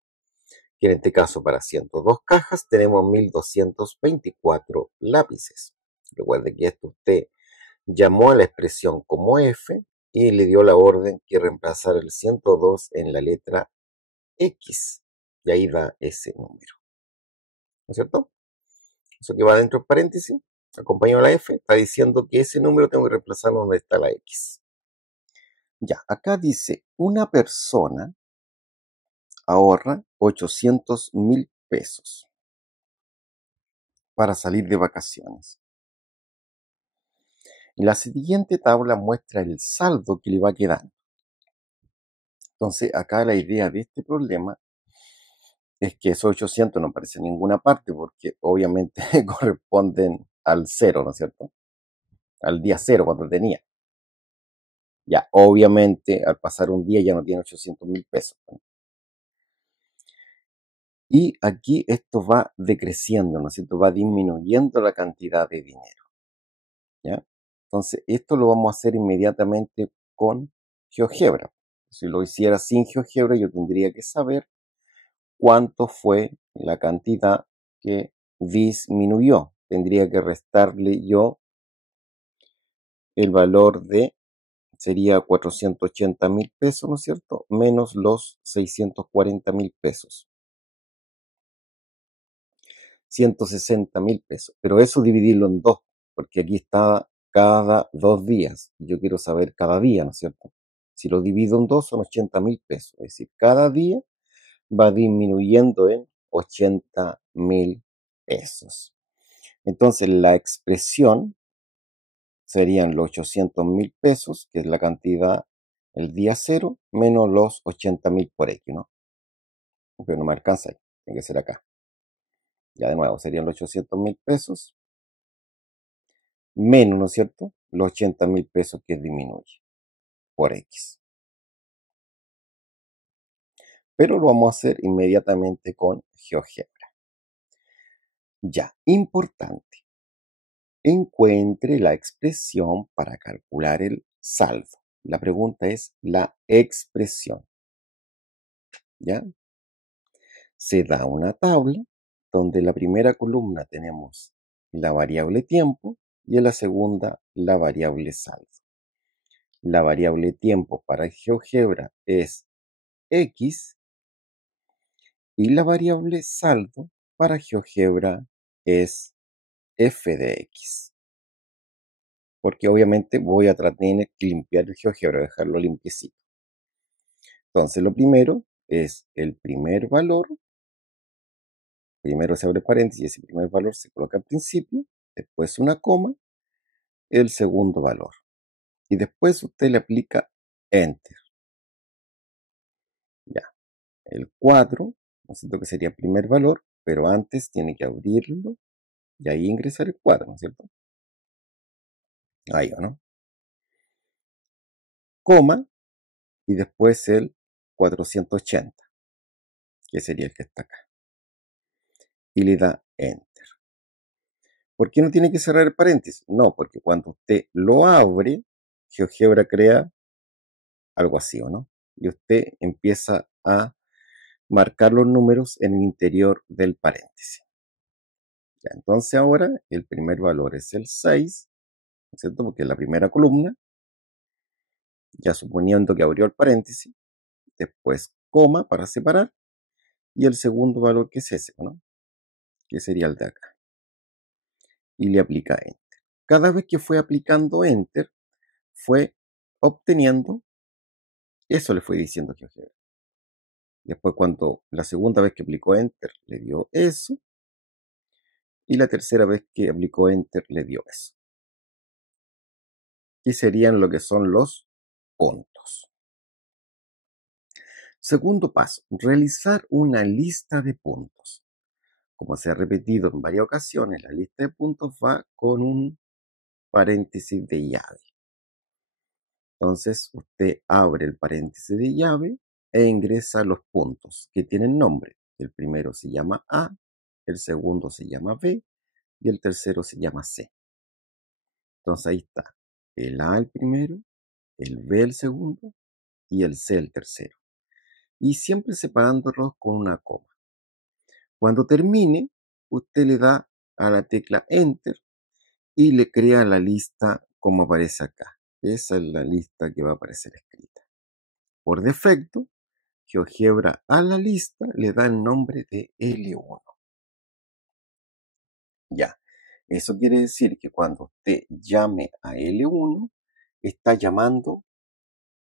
Que en este caso, para 102 cajas, tenemos 1224 lápices. Recuerde que esto usted llamó a la expresión como f y le dio la orden que reemplazara el 102 en la letra x. Y ahí da ese número. ¿No es cierto? Eso que va dentro del paréntesis, acompañado a la f, está diciendo que ese número tengo que reemplazarlo donde está la x. Ya, acá dice, una persona ahorra 800.000 pesos para salir de vacaciones. Y la siguiente tabla muestra el saldo que le va quedando. Entonces, acá la idea de este problema es que esos 800 no aparecen en ninguna parte porque obviamente corresponden al cero, ¿no es cierto? Al día cero cuando tenía. Ya, obviamente, al pasar un día ya no tiene 800.000 pesos. ¿No? Y aquí esto va decreciendo, ¿no es cierto? Va disminuyendo la cantidad de dinero. ¿Ya? Entonces, esto lo vamos a hacer inmediatamente con GeoGebra. Si lo hiciera sin GeoGebra, yo tendría que saber cuánto fue la cantidad que disminuyó. Tendría que restarle yo el valor de, sería 480.000 pesos, ¿no es cierto? Menos los 640.000 pesos. 160.000 pesos. Pero eso dividirlo en dos, porque aquí está cada 2 días. Yo quiero saber cada día, ¿no es cierto? Si lo divido en dos son 80.000 pesos. Es decir, cada día va disminuyendo en 80.000 pesos. Entonces la expresión serían los 800.000 pesos, que es la cantidad el día cero, menos los 80.000 por X, ¿no? Pero no me alcanza ahí, tiene que ser acá. Ya de nuevo, serían los 800.000 pesos, menos, ¿no es cierto?, los 80.000 pesos que disminuye por X. Pero lo vamos a hacer inmediatamente con GeoGebra. Ya, importante. Encuentre la expresión para calcular el saldo. La pregunta es la expresión. ¿Ya? Se da una tabla donde en la primera columna tenemos la variable tiempo y en la segunda la variable saldo. La variable tiempo para GeoGebra es X y la variable saldo para GeoGebra es f de x. Porque obviamente voy a tratar de limpiar el GeoGebra, dejarlo limpiecito. Entonces lo primero es el primer valor. Primero se abre paréntesis, ese primer valor se coloca al principio, después una coma, el segundo valor. Y después usted le aplica Enter. Ya. El 4, ¿no es cierto? Que sería el primer valor, pero antes tiene que abrirlo y ahí ingresar el 4, ¿no es cierto? Ahí va, ¿no? Coma y después el 480, que sería el que está acá. Y le da Enter. ¿Por qué no tiene que cerrar el paréntesis? No, porque cuando usted lo abre, GeoGebra crea algo así, ¿o no? Y usted empieza a marcar los números en el interior del paréntesis. Ya, entonces ahora el primer valor es el 6, ¿no es cierto? Porque es la primera columna, ya suponiendo que abrió el paréntesis, después coma para separar, y el segundo valor que es ese, ¿no? Que sería el de acá. Y le aplica Enter. Cada vez que fue aplicando Enter, fue obteniendo, eso le fue diciendo GeoGebra. Después cuando la segunda vez que aplicó Enter le dio eso, y la tercera vez que aplicó Enter le dio eso. Y serían lo que son los puntos. Segundo paso, realizar una lista de puntos. Como se ha repetido en varias ocasiones, la lista de puntos va con un paréntesis de llave. Entonces usted abre el paréntesis de llave e ingresa los puntos que tienen nombre. El primero se llama A, el segundo se llama B y el tercero se llama C. Entonces ahí está el A el primero, el B el segundo y el C el tercero. Y siempre separándolos con una coma. Cuando termine, usted le da a la tecla Enter y le crea la lista como aparece acá. Esa es la lista que va a aparecer escrita. Por defecto, GeoGebra a la lista le da el nombre de L1. Ya, eso quiere decir que cuando usted llame a L1, está llamando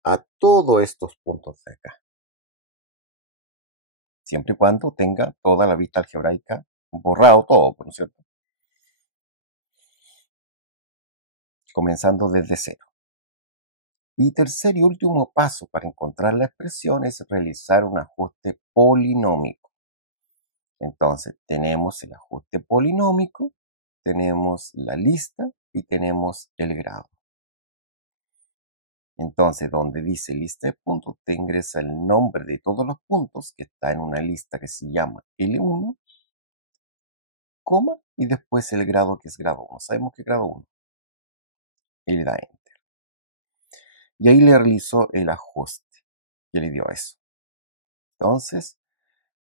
a todos estos puntos de acá. Siempre y cuando tenga toda la vista algebraica borrado todo, ¿no es cierto? Comenzando desde cero. Y tercer y último paso para encontrar la expresión es realizar un ajuste polinómico. Entonces, tenemos el ajuste polinómico, tenemos la lista y tenemos el grado. Entonces, donde dice lista de puntos, usted ingresa el nombre de todos los puntos que está en una lista que se llama L1, coma, y después el grado que es grado 1. Sabemos que es grado 1. Y le da Enter. Y ahí le realizó el ajuste y le dio eso. Entonces,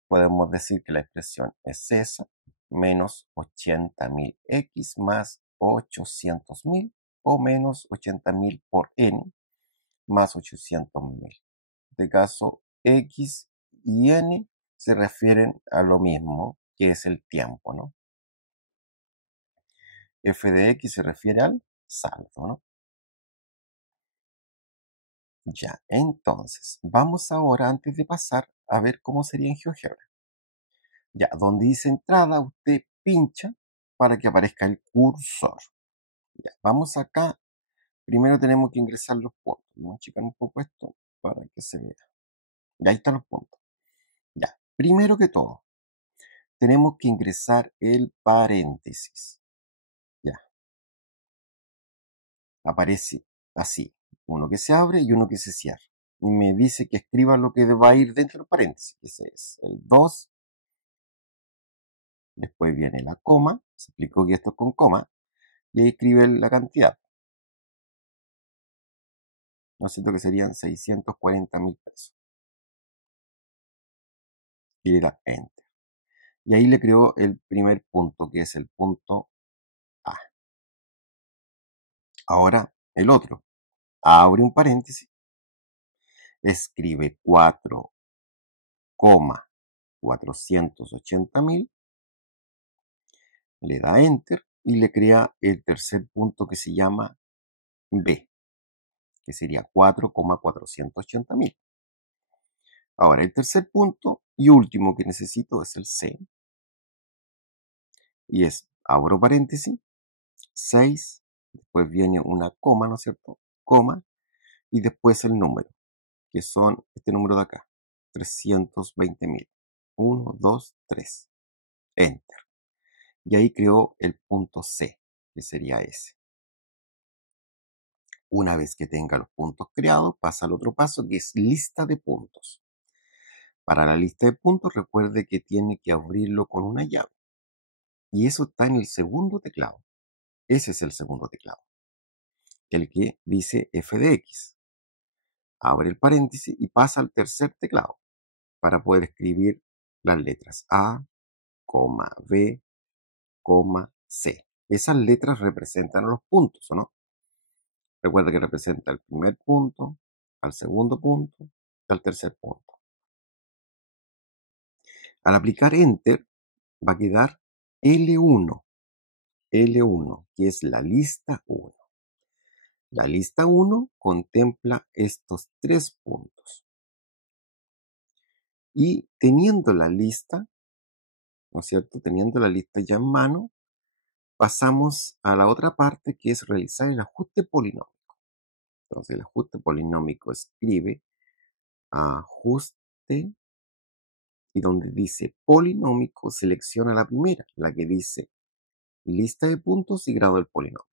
podemos decir que la expresión es esa, menos 80.000x más 800.000 o menos 80.000 por n más 800.000. En este caso, x y n se refieren a lo mismo, que es el tiempo, ¿no? F de x se refiere al saldo, ¿no? Ya, entonces, vamos ahora, antes de pasar, a ver cómo sería en GeoGebra. Ya, donde dice entrada, usted pincha para que aparezca el cursor. Ya, vamos acá. Primero tenemos que ingresar los puntos. Vamos a achicar un poco esto para que se vea. Y ahí están los puntos. Ya, primero que todo, tenemos que ingresar el paréntesis. Ya. Aparece así. Uno que se abre y uno que se cierra. Y me dice que escriba lo que va a ir dentro del paréntesis. Ese es el 2. Después viene la coma. Se explicó que esto es con coma. Y ahí escribe la cantidad. No sé, que serían 640.000 pesos. Y le da Enter. Y ahí le creó el primer punto, que es el punto A. Ahora, el otro. Abre un paréntesis. Escribe 4,480.000. Le da Enter. y le crea el tercer punto que se llama B, que sería 4,480.000. Ahora, el tercer punto y último que necesito es el C, y es, abro paréntesis, 6, después viene una coma, ¿no es cierto? Coma, y después el número, que son este número de acá, 320.000. 1, 2, 3. Enter. Y ahí creó el punto C, que sería ese. Una vez que tenga los puntos creados, pasa al otro paso, que es lista de puntos. Para la lista de puntos, recuerde que tiene que abrirlo con una llave. Y eso está en el segundo teclado. Ese es el segundo teclado. El que dice f de x. Abre el paréntesis y pasa al tercer teclado para poder escribir las letras A, B, C. Esas letras representan los puntos, ¿o no? Recuerda que representa el primer punto, al segundo punto, al tercer punto. Al aplicar Enter, va a quedar L1, que es la lista 1. La lista 1 contempla estos 3 puntos. Y teniendo la lista, ¿no es cierto? Teniendo la lista ya en mano, pasamos a la otra parte, que es realizar el ajuste polinómico. Entonces, el ajuste polinómico escribe ajuste, y donde dice polinómico, selecciona la primera, la que dice lista de puntos y grado del polinomio.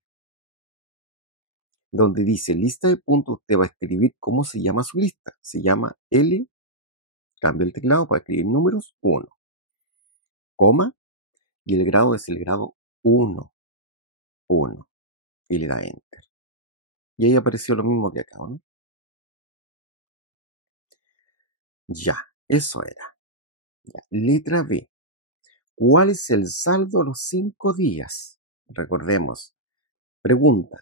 Donde dice lista de puntos, usted va a escribir cómo se llama su lista. Se llama L, cambia el teclado para escribir números, 1, coma, y el grado es el grado 1, y le da Enter. Y ahí apareció lo mismo que acá, ¿no? Ya, eso era. Ya. Letra B. ¿Cuál es el saldo de los 5 días? Recordemos, pregunta.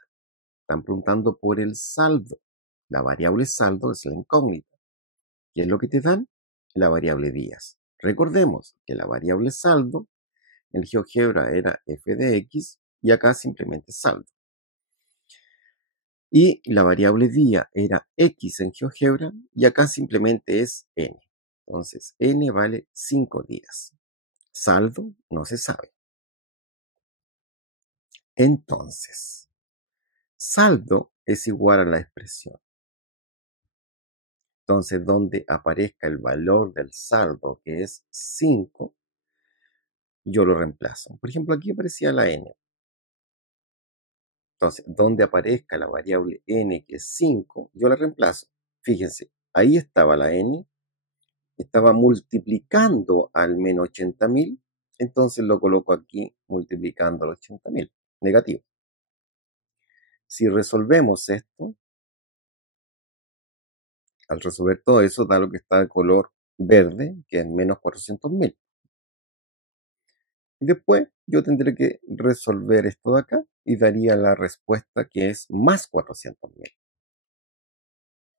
Están preguntando por el saldo. La variable saldo es la incógnita. ¿Qué es lo que te dan? La variable días. Recordemos que la variable saldo en GeoGebra era f de x y acá simplemente saldo. Y la variable día era x en GeoGebra y acá simplemente es n. Entonces, n vale 5 días. Saldo no se sabe. Entonces, saldo es igual a la expresión. Entonces, donde aparezca el valor del saldo, que es 5, yo lo reemplazo. Por ejemplo, aquí aparecía la n. Entonces, donde aparezca la variable n, que es 5, yo la reemplazo. Fíjense, ahí estaba la n, estaba multiplicando al menos 80.000, entonces lo coloco aquí multiplicando al 80.000, negativo. Si resolvemos esto, al resolver todo eso, da lo que está de color verde, que es menos 400.000. Después yo tendré que resolver esto de acá y daría la respuesta que es más 400.000.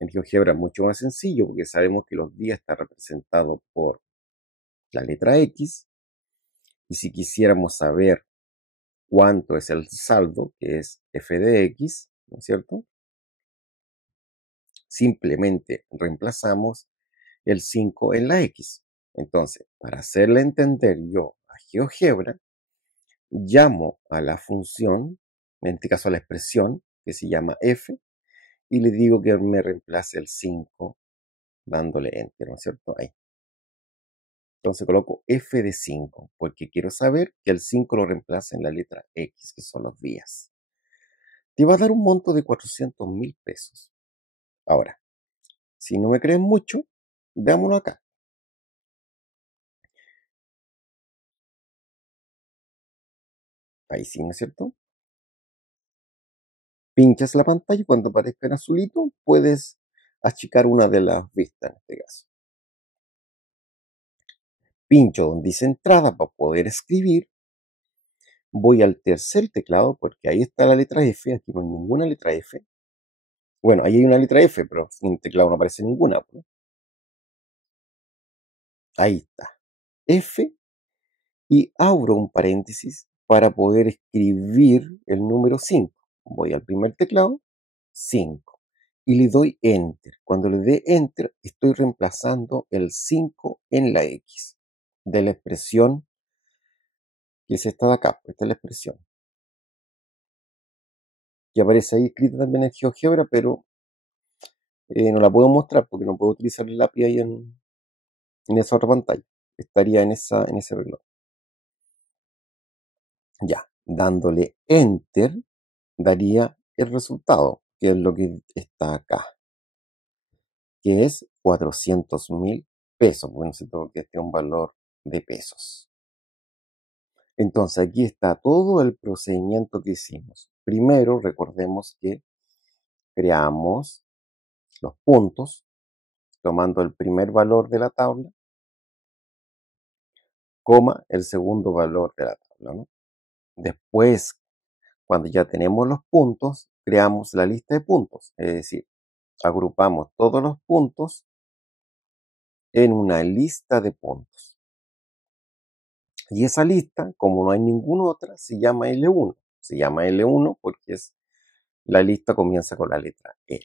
En GeoGebra es mucho más sencillo porque sabemos que los días están representados por la letra X, y si quisiéramos saber cuánto es el saldo, que es f de x, ¿no es cierto? Simplemente reemplazamos el 5 en la x. Entonces, para hacerle entender yo a GeoGebra, llamo a la función, en este caso a la expresión, que se llama f, y le digo que me reemplace el 5 dándole enter, ¿no es cierto? Ahí. Entonces coloco f de 5, porque quiero saber que el 5 lo reemplace en la letra x, que son los días. Te va a dar un monto de 400.000 pesos. Ahora, si no me creen mucho, veámoslo acá. Ahí sí, ¿no es cierto? Pinchas la pantalla y cuando aparezca en azulito, puedes achicar una de las vistas en este caso. Pincho donde dice entrada para poder escribir. Voy al tercer teclado porque ahí está la letra F. Aquí no hay ninguna letra F. Bueno, ahí hay una letra F, pero en el teclado no aparece ninguna, ¿no? Ahí está. F, y abro un paréntesis para poder escribir el número 5. Voy al primer teclado, 5, y le doy Enter. Cuando le dé Enter, estoy reemplazando el 5 en la X de la expresión que es esta de acá. Esta es la expresión. Que aparece ahí escrita también en GeoGebra, pero no la puedo mostrar porque no puedo utilizar el lápiz ahí en esa otra pantalla. Estaría en ese reloj. Ya, dándole Enter, daría el resultado, que es lo que está acá, que es 400.000 pesos. Bueno, porque este es un valor de pesos. Entonces aquí está todo el procedimiento que hicimos. Primero, recordemos que creamos los puntos tomando el primer valor de la tabla, coma el segundo valor de la tabla, ¿no? Después, cuando ya tenemos los puntos, creamos la lista de puntos, es decir, agrupamos todos los puntos en una lista de puntos. Y esa lista, como no hay ninguna otra, se llama L1. Se llama L1 porque la lista comienza con la letra L.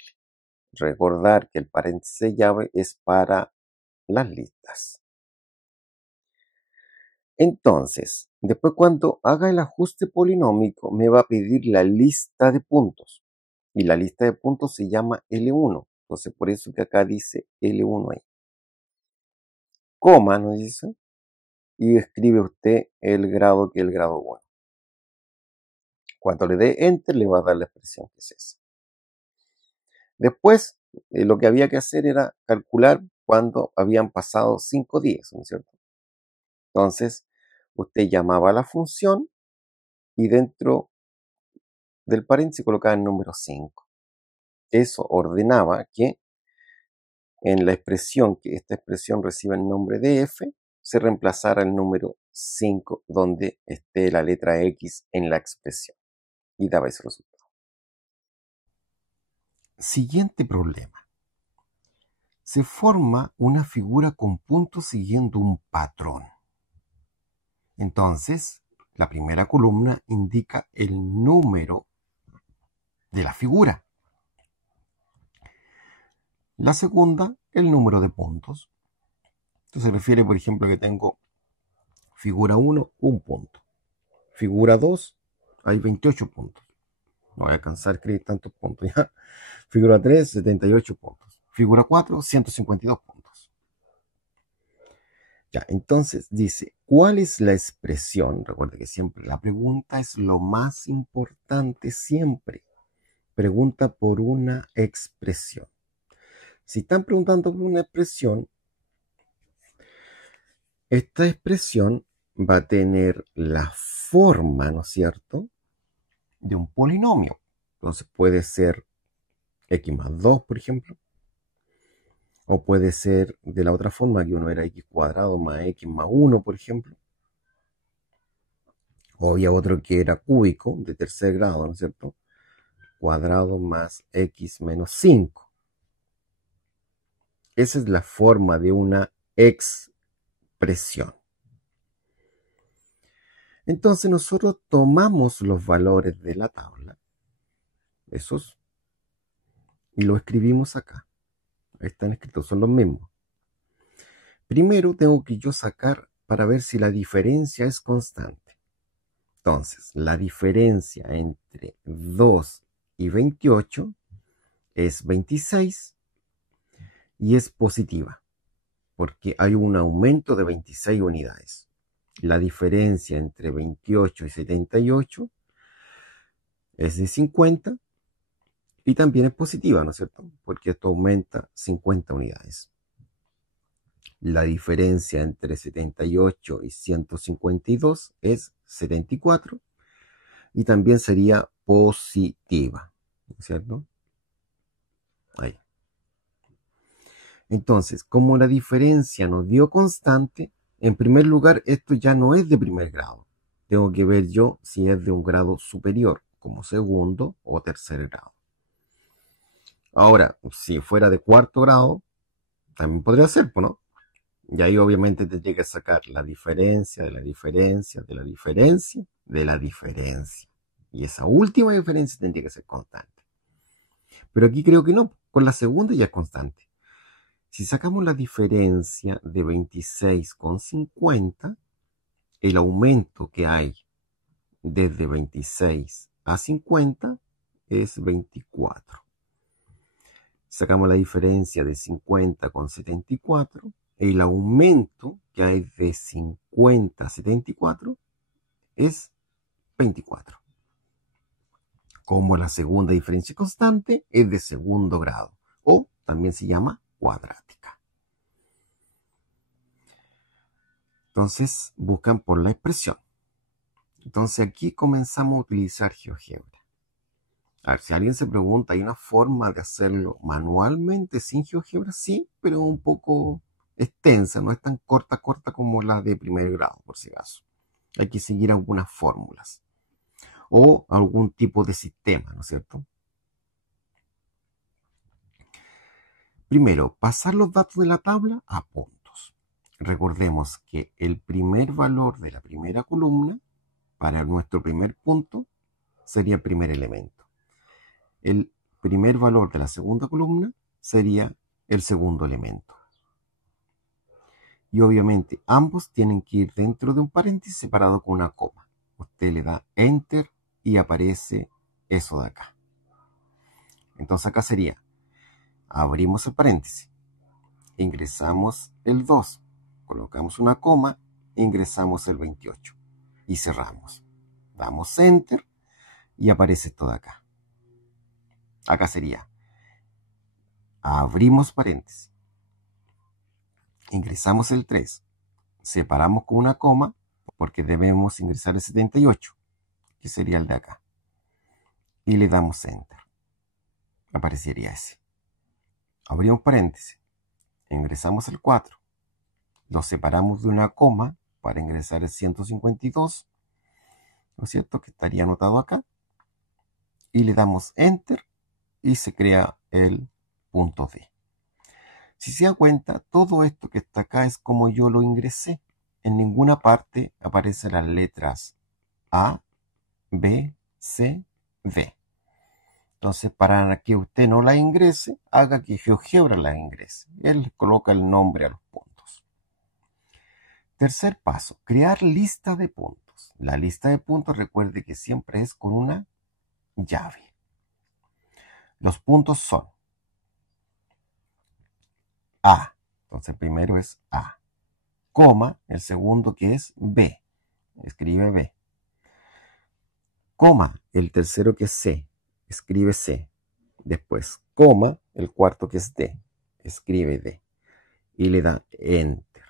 Recordar que el paréntesis llave es para las listas. Entonces, después cuando haga el ajuste polinómico, me va a pedir la lista de puntos. Y la lista de puntos se llama L1. Entonces, por eso que acá dice L1 ahí. Coma, nos dice. Y escribe usted el grado que es el grado 1. Cuando le dé Enter, le va a dar la expresión que es esa. Después, lo que había que hacer era calcular cuando habían pasado 5 días, ¿no es cierto? Entonces, usted llamaba a la función y dentro del paréntesis colocaba el número 5. Eso ordenaba que en la expresión, que esta expresión reciba el nombre de f, se reemplazara el número 5 donde esté la letra X en la expresión. Y daba ese resultado. Siguiente problema. Se forma una figura con puntos siguiendo un patrón. Entonces, la primera columna indica el número de la figura. La segunda, el número de puntos. Esto se refiere, por ejemplo, que tengo figura 1, 1 punto. Figura 2, hay 28 puntos. No voy a alcanzar a escribir tantos puntos ya. Figura 3, 78 puntos. Figura 4, 152 puntos. Ya, entonces dice, ¿cuál es la expresión? Recuerda que siempre la pregunta es lo más importante siempre. Pregunta por una expresión. Si están preguntando por una expresión, esta expresión va a tener la forma, ¿no es cierto?, de un polinomio. Entonces puede ser x más 2, por ejemplo. O puede ser de la otra forma, que uno era x cuadrado más x más 1, por ejemplo. O había otro que era cúbico, de tercer grado, ¿no es cierto? Cuadrado más x menos 5. Esa es la forma de una expresión. Entonces nosotros tomamos los valores de la tabla, esos, y lo escribimos acá. Ahí están escritos, son los mismos. Primero tengo que yo sacar para ver si la diferencia es constante. Entonces, la diferencia entre 2 y 28 es 26 y es positiva, porque hay un aumento de 26 unidades. La diferencia entre 28 y 78 es de 50 y también es positiva, ¿no es cierto? Porque esto aumenta 50 unidades. La diferencia entre 78 y 152 es 74 y también sería positiva, ¿no es cierto? Ahí. Entonces, como la diferencia nos dio constante, en primer lugar, esto ya no es de primer grado. Tengo que ver yo si es de un grado superior, como segundo o tercer grado. Ahora, si fuera de cuarto grado, también podría ser, ¿no? Y ahí obviamente tendría que sacar la diferencia de la diferencia de la diferencia de la diferencia. Y esa última diferencia tendría que ser constante. Pero aquí creo que no, con la segunda ya es constante. Si sacamos la diferencia de 26,50, el aumento que hay desde 26 a 50 es 24. Sacamos la diferencia de 50,74, el aumento que hay de 50 a 74 es 24. Como la segunda diferencia constante es de segundo grado, o también se llama cuadrática. Entonces buscan por la expresión. Entonces aquí comenzamos a utilizar GeoGebra. A ver, si alguien se pregunta, ¿hay una forma de hacerlo manualmente sin GeoGebra? Sí, pero un poco extensa, no es tan corta como la de primer grado, por si acaso. Hay que seguir algunas fórmulas o algún tipo de sistema, ¿no es cierto? Primero, pasar los datos de la tabla a puntos. Recordemos que el primer valor de la primera columna para nuestro primer punto sería el primer elemento. El primer valor de la segunda columna sería el segundo elemento. Y obviamente ambos tienen que ir dentro de un paréntesis separado con una coma. Usted le da Enter y aparece eso de acá. Entonces acá sería, abrimos el paréntesis, ingresamos el 2, colocamos una coma, ingresamos el 28 y cerramos. Damos Enter y aparece esto de acá. Acá sería, abrimos paréntesis, ingresamos el 3, separamos con una coma porque debemos ingresar el 78, que sería el de acá, y le damos Enter. Aparecería ese. Abrimos paréntesis, ingresamos el 4, lo separamos de una coma para ingresar el 152, ¿no es cierto? Que estaría anotado acá, y le damos Enter y se crea el punto D. Si se da cuenta, todo esto que está acá es como yo lo ingresé. En ninguna parte aparecen las letras A, B, C, D. Entonces, para que usted no la ingrese, haga que GeoGebra la ingrese. Él coloca el nombre a los puntos. Tercer paso, crear lista de puntos. La lista de puntos, recuerde que siempre es con una llave. Los puntos son A. Entonces, el primero es A. Coma, el segundo que es B. Escribe B. Coma, el tercero que es C. Escribe C. Después, coma, el cuarto que es D. Escribe D. Y le da Enter.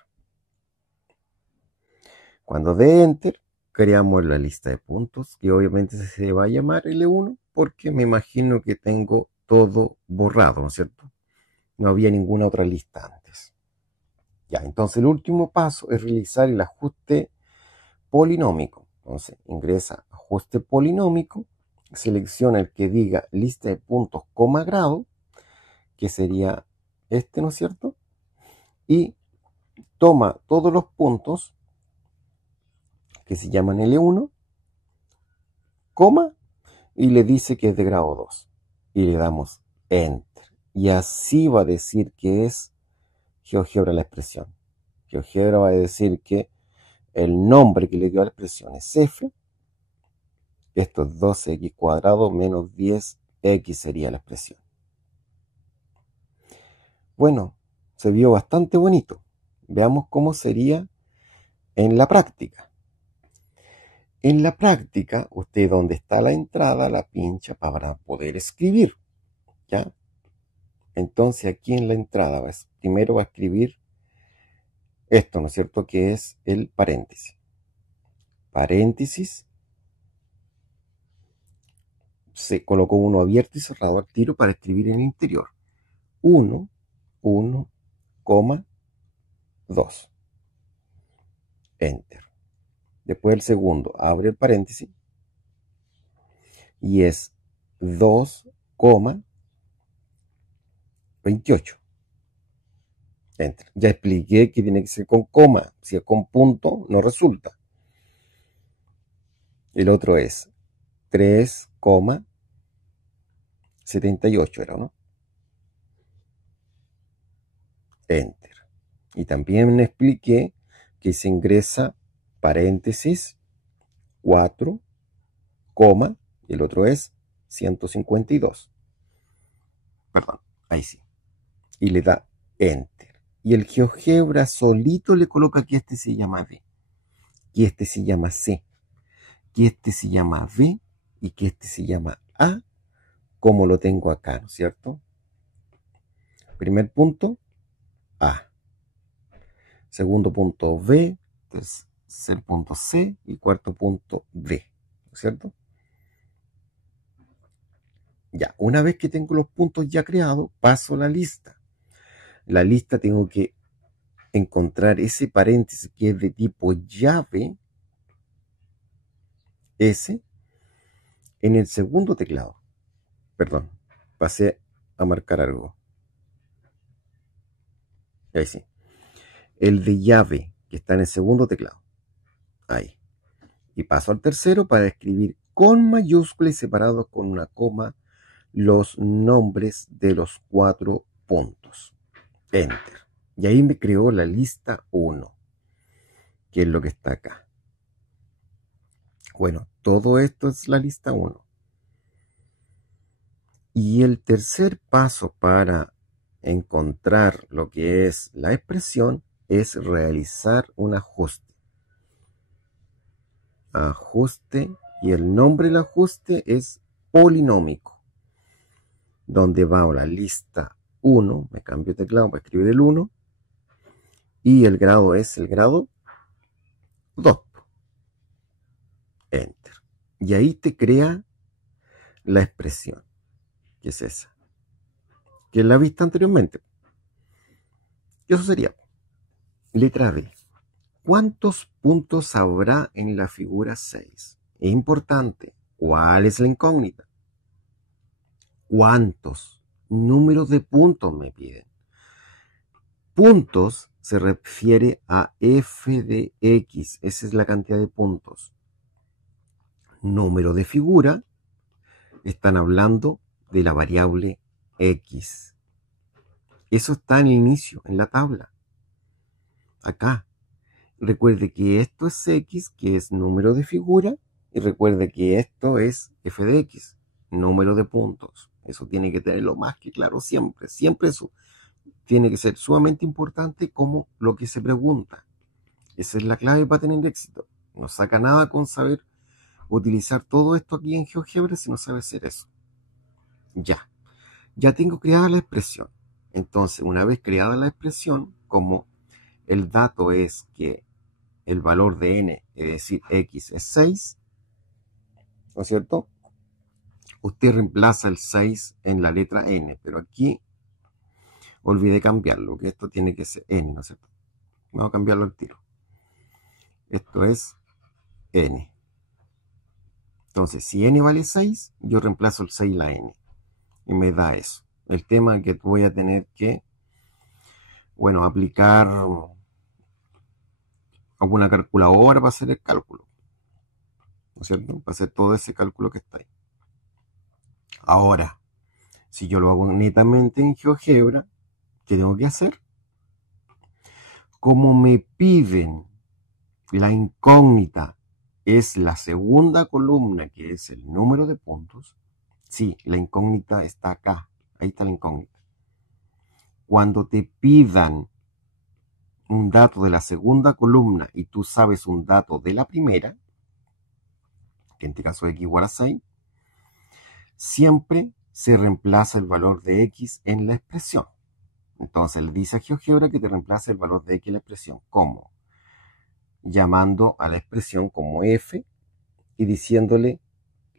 Cuando dé Enter, creamos la lista de puntos, que obviamente se va a llamar L1, porque me imagino que tengo todo borrado, ¿no es cierto? No había ninguna otra lista antes. Ya, entonces el último paso es realizar el ajuste polinómico. Entonces ingresa ajuste polinómico, selecciona el que diga lista de puntos, coma grado, que sería este, ¿no es cierto? Y toma todos los puntos que se llaman L1, coma, y le dice que es de grado 2. Y le damos Enter. Y así va a decir que es GeoGebra la expresión. GeoGebra va a decir que el nombre que le dio a la expresión es F. Esto es 12x cuadrado menos 10x sería la expresión. Bueno, se vio bastante bonito. Veamos cómo sería en la práctica. En la práctica, usted donde está la entrada la pincha para poder escribir, ¿ya? Entonces aquí en la entrada primero va a escribir esto, ¿no es cierto? Que es el paréntesis. Paréntesis. Se colocó uno abierto y cerrado al tiro para escribir en el interior. 1, 2. Enter. Después el segundo, abre el paréntesis y es 2,28. Enter. Ya expliqué que tiene que ser con coma. Si es con punto, no resulta. El otro es 3,78, ¿era, no? Enter. Y también expliqué que se ingresa paréntesis 4, y el otro es 152. Perdón, ahí sí. Y le da Enter. Y el GeoGebra solito le coloca que este se llama B, que este se llama C, que este se llama B y que este se llama A, como lo tengo acá, ¿no es cierto? Primer punto, A. Segundo punto, B. Tercer punto, C. Y cuarto punto, D. ¿No es cierto? Ya, una vez que tengo los puntos ya creados, paso a la lista. La lista tengo que encontrar ese paréntesis que es de tipo llave, S, en el segundo teclado. Perdón, pasé a marcar algo. Ahí sí. El de llave, que está en el segundo teclado. Ahí. Y paso al tercero para escribir con mayúsculas y separados con una coma los nombres de los 4 puntos. Enter. Y ahí me creó la lista 1, que es lo que está acá. Bueno, todo esto es la lista 1. Y el tercer paso para encontrar lo que es la expresión es realizar un ajuste. Ajuste, y el nombre del ajuste es polinómico, donde va la lista 1, me cambio de teclado para escribir el 1, y el grado es el grado 2. Enter. Y ahí te crea la expresión, que es esa, que la vista anteriormente. Y eso sería letra B. ¿Cuántos puntos habrá en la figura 6? Es importante. ¿Cuál es la incógnita? ¿Cuántos números de puntos me piden? Puntos se refiere a f de x. Esa es la cantidad de puntos. Número de figura, están hablando de la variable x. Eso está en el inicio, en la tabla. Acá. Recuerde que esto es x, que es número de figura, y recuerde que esto es f de x, número de puntos. Eso tiene que tenerlo más que claro siempre. Siempre eso tiene que ser sumamente importante como lo que se pregunta. Esa es la clave para tener éxito. No saca nada con saber utilizar todo esto aquí en GeoGebra si no sabe hacer eso. Ya tengo creada la expresión. Entonces, una vez creada la expresión, como el dato es que el valor de n, es decir, x es 6, ¿no es cierto? Usted reemplaza el 6 en la letra n, pero aquí olvidé cambiarlo, que esto tiene que ser n, ¿no es cierto? Vamos a cambiarlo al tiro. Esto es n. Entonces, si n vale 6, yo reemplazo el 6 y la n. Y me da eso. El tema es que voy a tener que, bueno, aplicar alguna calculadora para hacer el cálculo, ¿no es cierto? Para hacer todo ese cálculo que está ahí. Ahora, si yo lo hago netamente en GeoGebra, ¿qué tengo que hacer? Como me piden la incógnita es la segunda columna, que es el número de puntos. Sí, la incógnita está acá. Ahí está la incógnita. Cuando te pidan un dato de la segunda columna y tú sabes un dato de la primera, que en este caso es x igual a 6, siempre se reemplaza el valor de x en la expresión. Entonces le dice a GeoGebra que te reemplace el valor de x en la expresión. ¿Cómo? Llamando a la expresión como f y diciéndole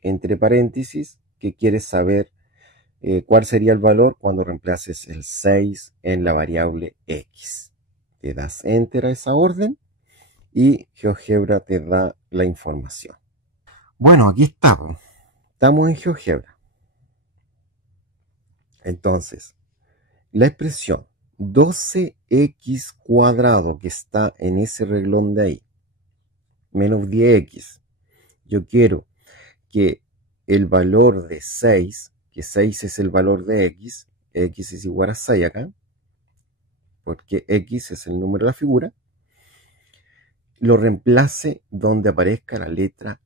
entre paréntesis que quieres saber cuál sería el valor cuando reemplaces el 6 en la variable x. Te das enter a esa orden y GeoGebra te da la información. Bueno, aquí está. Estamos en GeoGebra. Entonces, la expresión 12x cuadrado que está en ese reglón de ahí, menos 10x, yo quiero que el valor de 6, que 6 es el valor de x es igual a 6 acá, porque x es el número de la figura, lo reemplace donde aparezca la letra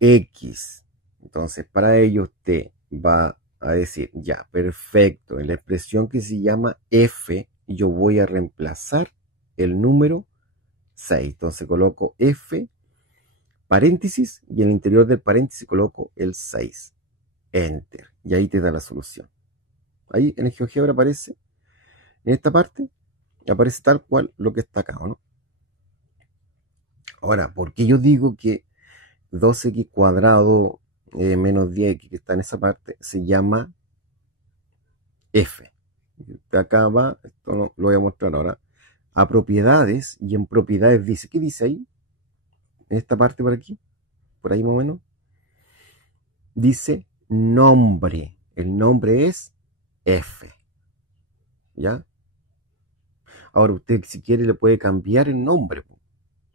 X. Entonces, para ello usted va a decir, ya, perfecto, en la expresión que se llama F, yo voy a reemplazar el número 6. Entonces coloco F, paréntesis, y en el interior del paréntesis coloco el 6. Enter. Y ahí te da la solución. Ahí en el GeoGebra aparece, en esta parte, aparece tal cual lo que está acá, ¿no? Ahora, ¿por qué yo digo que 2x cuadrado menos 10x que está en esa parte se llama F? De acá va, esto no, lo voy a mostrar ahora, a propiedades, y en propiedades dice, ¿qué dice ahí? En esta parte por aquí, por ahí más o menos, dice nombre. El nombre es F. ¿Ya? Ahora usted si quiere le puede cambiar el nombre.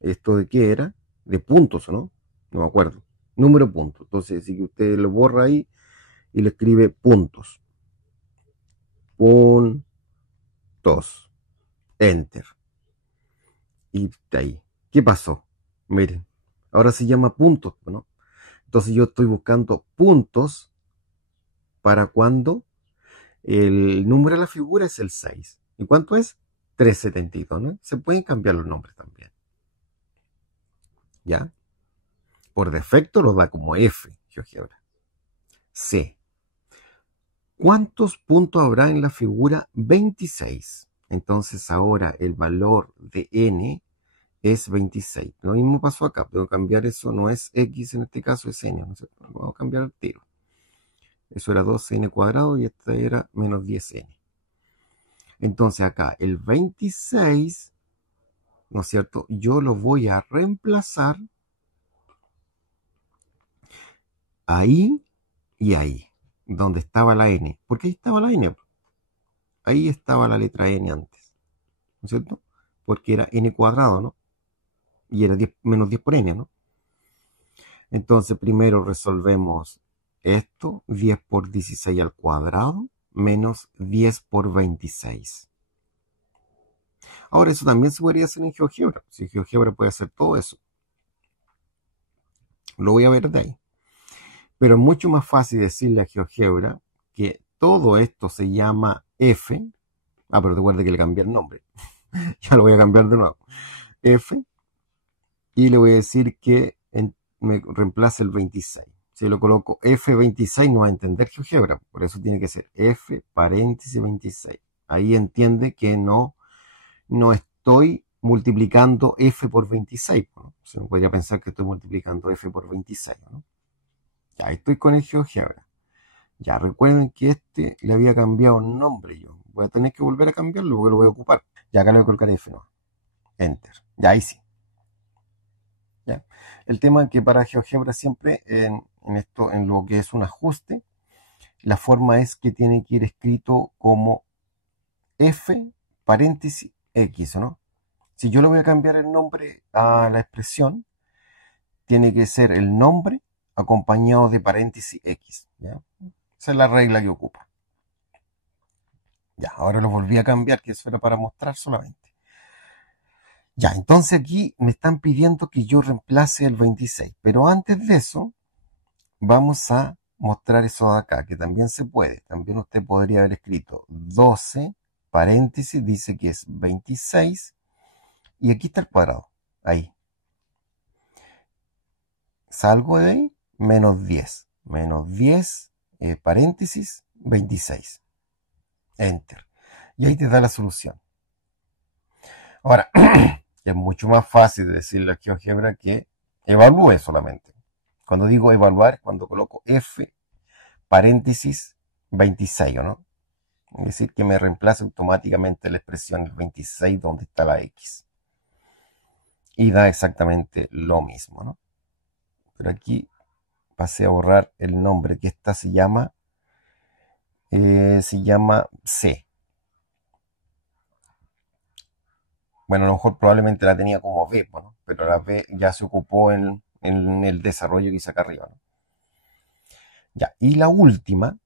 ¿Esto de qué era? De puntos, ¿no? No me acuerdo. Número puntos. Entonces, si usted lo borra ahí y le escribe puntos. Puntos. Enter. Y ahí. ¿Qué pasó? Miren. Ahora se llama puntos, ¿no? Entonces yo estoy buscando puntos para cuando el número de la figura es el 6. ¿Y cuánto es? 372, ¿no? Se pueden cambiar los nombres también. ¿Ya? Por defecto lo da como F, GeoGebra. C. ¿Cuántos puntos habrá en la figura 26? Entonces ahora el valor de n es 26. Lo mismo pasó acá. Puedo cambiar eso, no es x en este caso, es n. ¿No es cierto? Lo vamos a cambiar al tiro. Eso era 2n cuadrado y esta era menos 10n. Entonces acá el 26, ¿no es cierto? Yo lo voy a reemplazar ahí y ahí, donde estaba la n. ¿Por qué ahí estaba la n? Ahí estaba la letra n antes, ¿no es cierto? Porque era n cuadrado, ¿no? Y era 10, menos 10 por n, ¿no? Entonces primero resolvemos esto, 10 por 16 al cuadrado, menos 10 por 26. Ahora eso también se podría hacer en GeoGebra. Si GeoGebra puede hacer todo eso. Lo voy a ver de ahí. Pero es mucho más fácil decirle a GeoGebra que todo esto se llama F. Ah, pero recuerde que le cambié el nombre. Ya lo voy a cambiar de nuevo. F. Y le voy a decir que me reemplace el 26. Si lo coloco F26 no va a entender GeoGebra. Por eso tiene que ser F paréntesis 26. Ahí entiende que no estoy multiplicando F por 26. ¿No? Se me podría pensar que estoy multiplicando F por 26. ¿No? Ya estoy con el GeoGebra. Ya recuerden que este le había cambiado el nombre yo. Voy a tener que volver a cambiarlo porque lo voy a ocupar. Ya acá le voy a colocar F, ¿no? Enter. Ya ahí sí. ¿Ya? El tema es que para GeoGebra siempre en lo que es un ajuste, la forma es que tiene que ir escrito como F paréntesis X, ¿no? Si yo le voy a cambiar el nombre a la expresión, tiene que ser el nombre acompañado de paréntesis X, ¿ya? Esa es la regla que ocupa. Ya, ahora lo volví a cambiar, que eso era para mostrar solamente. Ya, entonces aquí me están pidiendo que yo reemplace el 26, pero antes de eso vamos a mostrar eso de acá, que también se puede. También usted podría haber escrito 12, paréntesis, dice que es 26, y aquí está el cuadrado, ahí. Salgo de ahí, menos 10, paréntesis, 26. Enter. Y ahí te da la solución. Ahora, es mucho más fácil decirle a GeoGebra que evalúe solamente. Cuando digo evaluar, es cuando coloco F, paréntesis, 26, ¿o no? Es decir, que me reemplace automáticamente la expresión el 26 donde está la X. Y da exactamente lo mismo, ¿no? Pero aquí pasé a borrar el nombre, que esta se llama C. Bueno, a lo mejor probablemente la tenía como B, ¿no? Pero la B ya se ocupó en en el desarrollo que hice acá arriba, ¿no? Ya, y la última,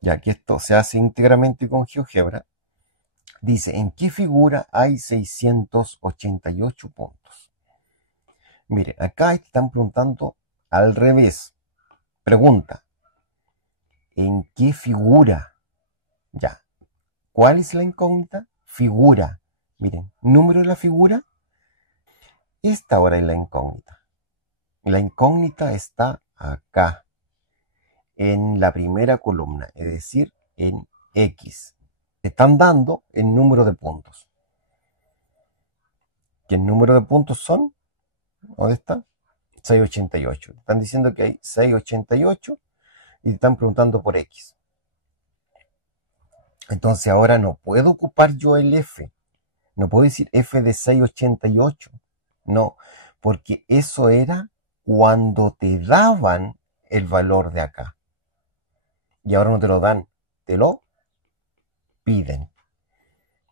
ya que esto se hace íntegramente con GeoGebra, dice, ¿en qué figura hay 688 puntos? Mire, acá están preguntando al revés. Pregunta, ¿en qué figura? Ya, ¿cuál es la incógnita? Figura. Miren, número de la figura. Esta ahora es la incógnita. La incógnita está acá, en la primera columna, es decir, en X. Te están dando el número de puntos. ¿Qué número de puntos son? ¿Dónde está? 688. Están diciendo que hay 688 y te están preguntando por X. Entonces ahora no puedo ocupar yo el F. No puedo decir F de 688. No, porque eso era cuando te daban el valor de acá. Y ahora no te lo dan, te lo piden.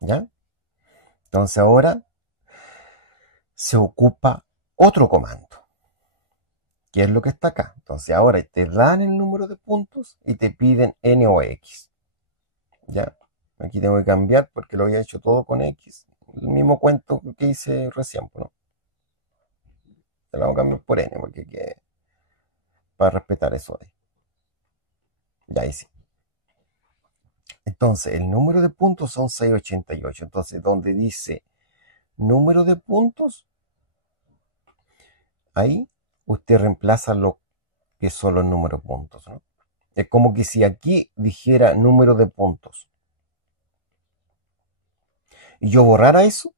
¿Ya? Entonces ahora se ocupa otro comando, que es lo que está acá. Entonces ahora te dan el número de puntos y te piden N o X. ¿Ya? Aquí tengo que cambiar porque lo había hecho todo con X. El mismo cuento que hice recién, ¿no? Te lo voy a cambiar por N porque para respetar eso ahí. Ya ahí sí. Entonces, el número de puntos son 688. Entonces, donde dice número de puntos, ahí usted reemplaza lo que son los números de puntos, ¿no? Es como que si aquí dijera número de puntos y yo borrara eso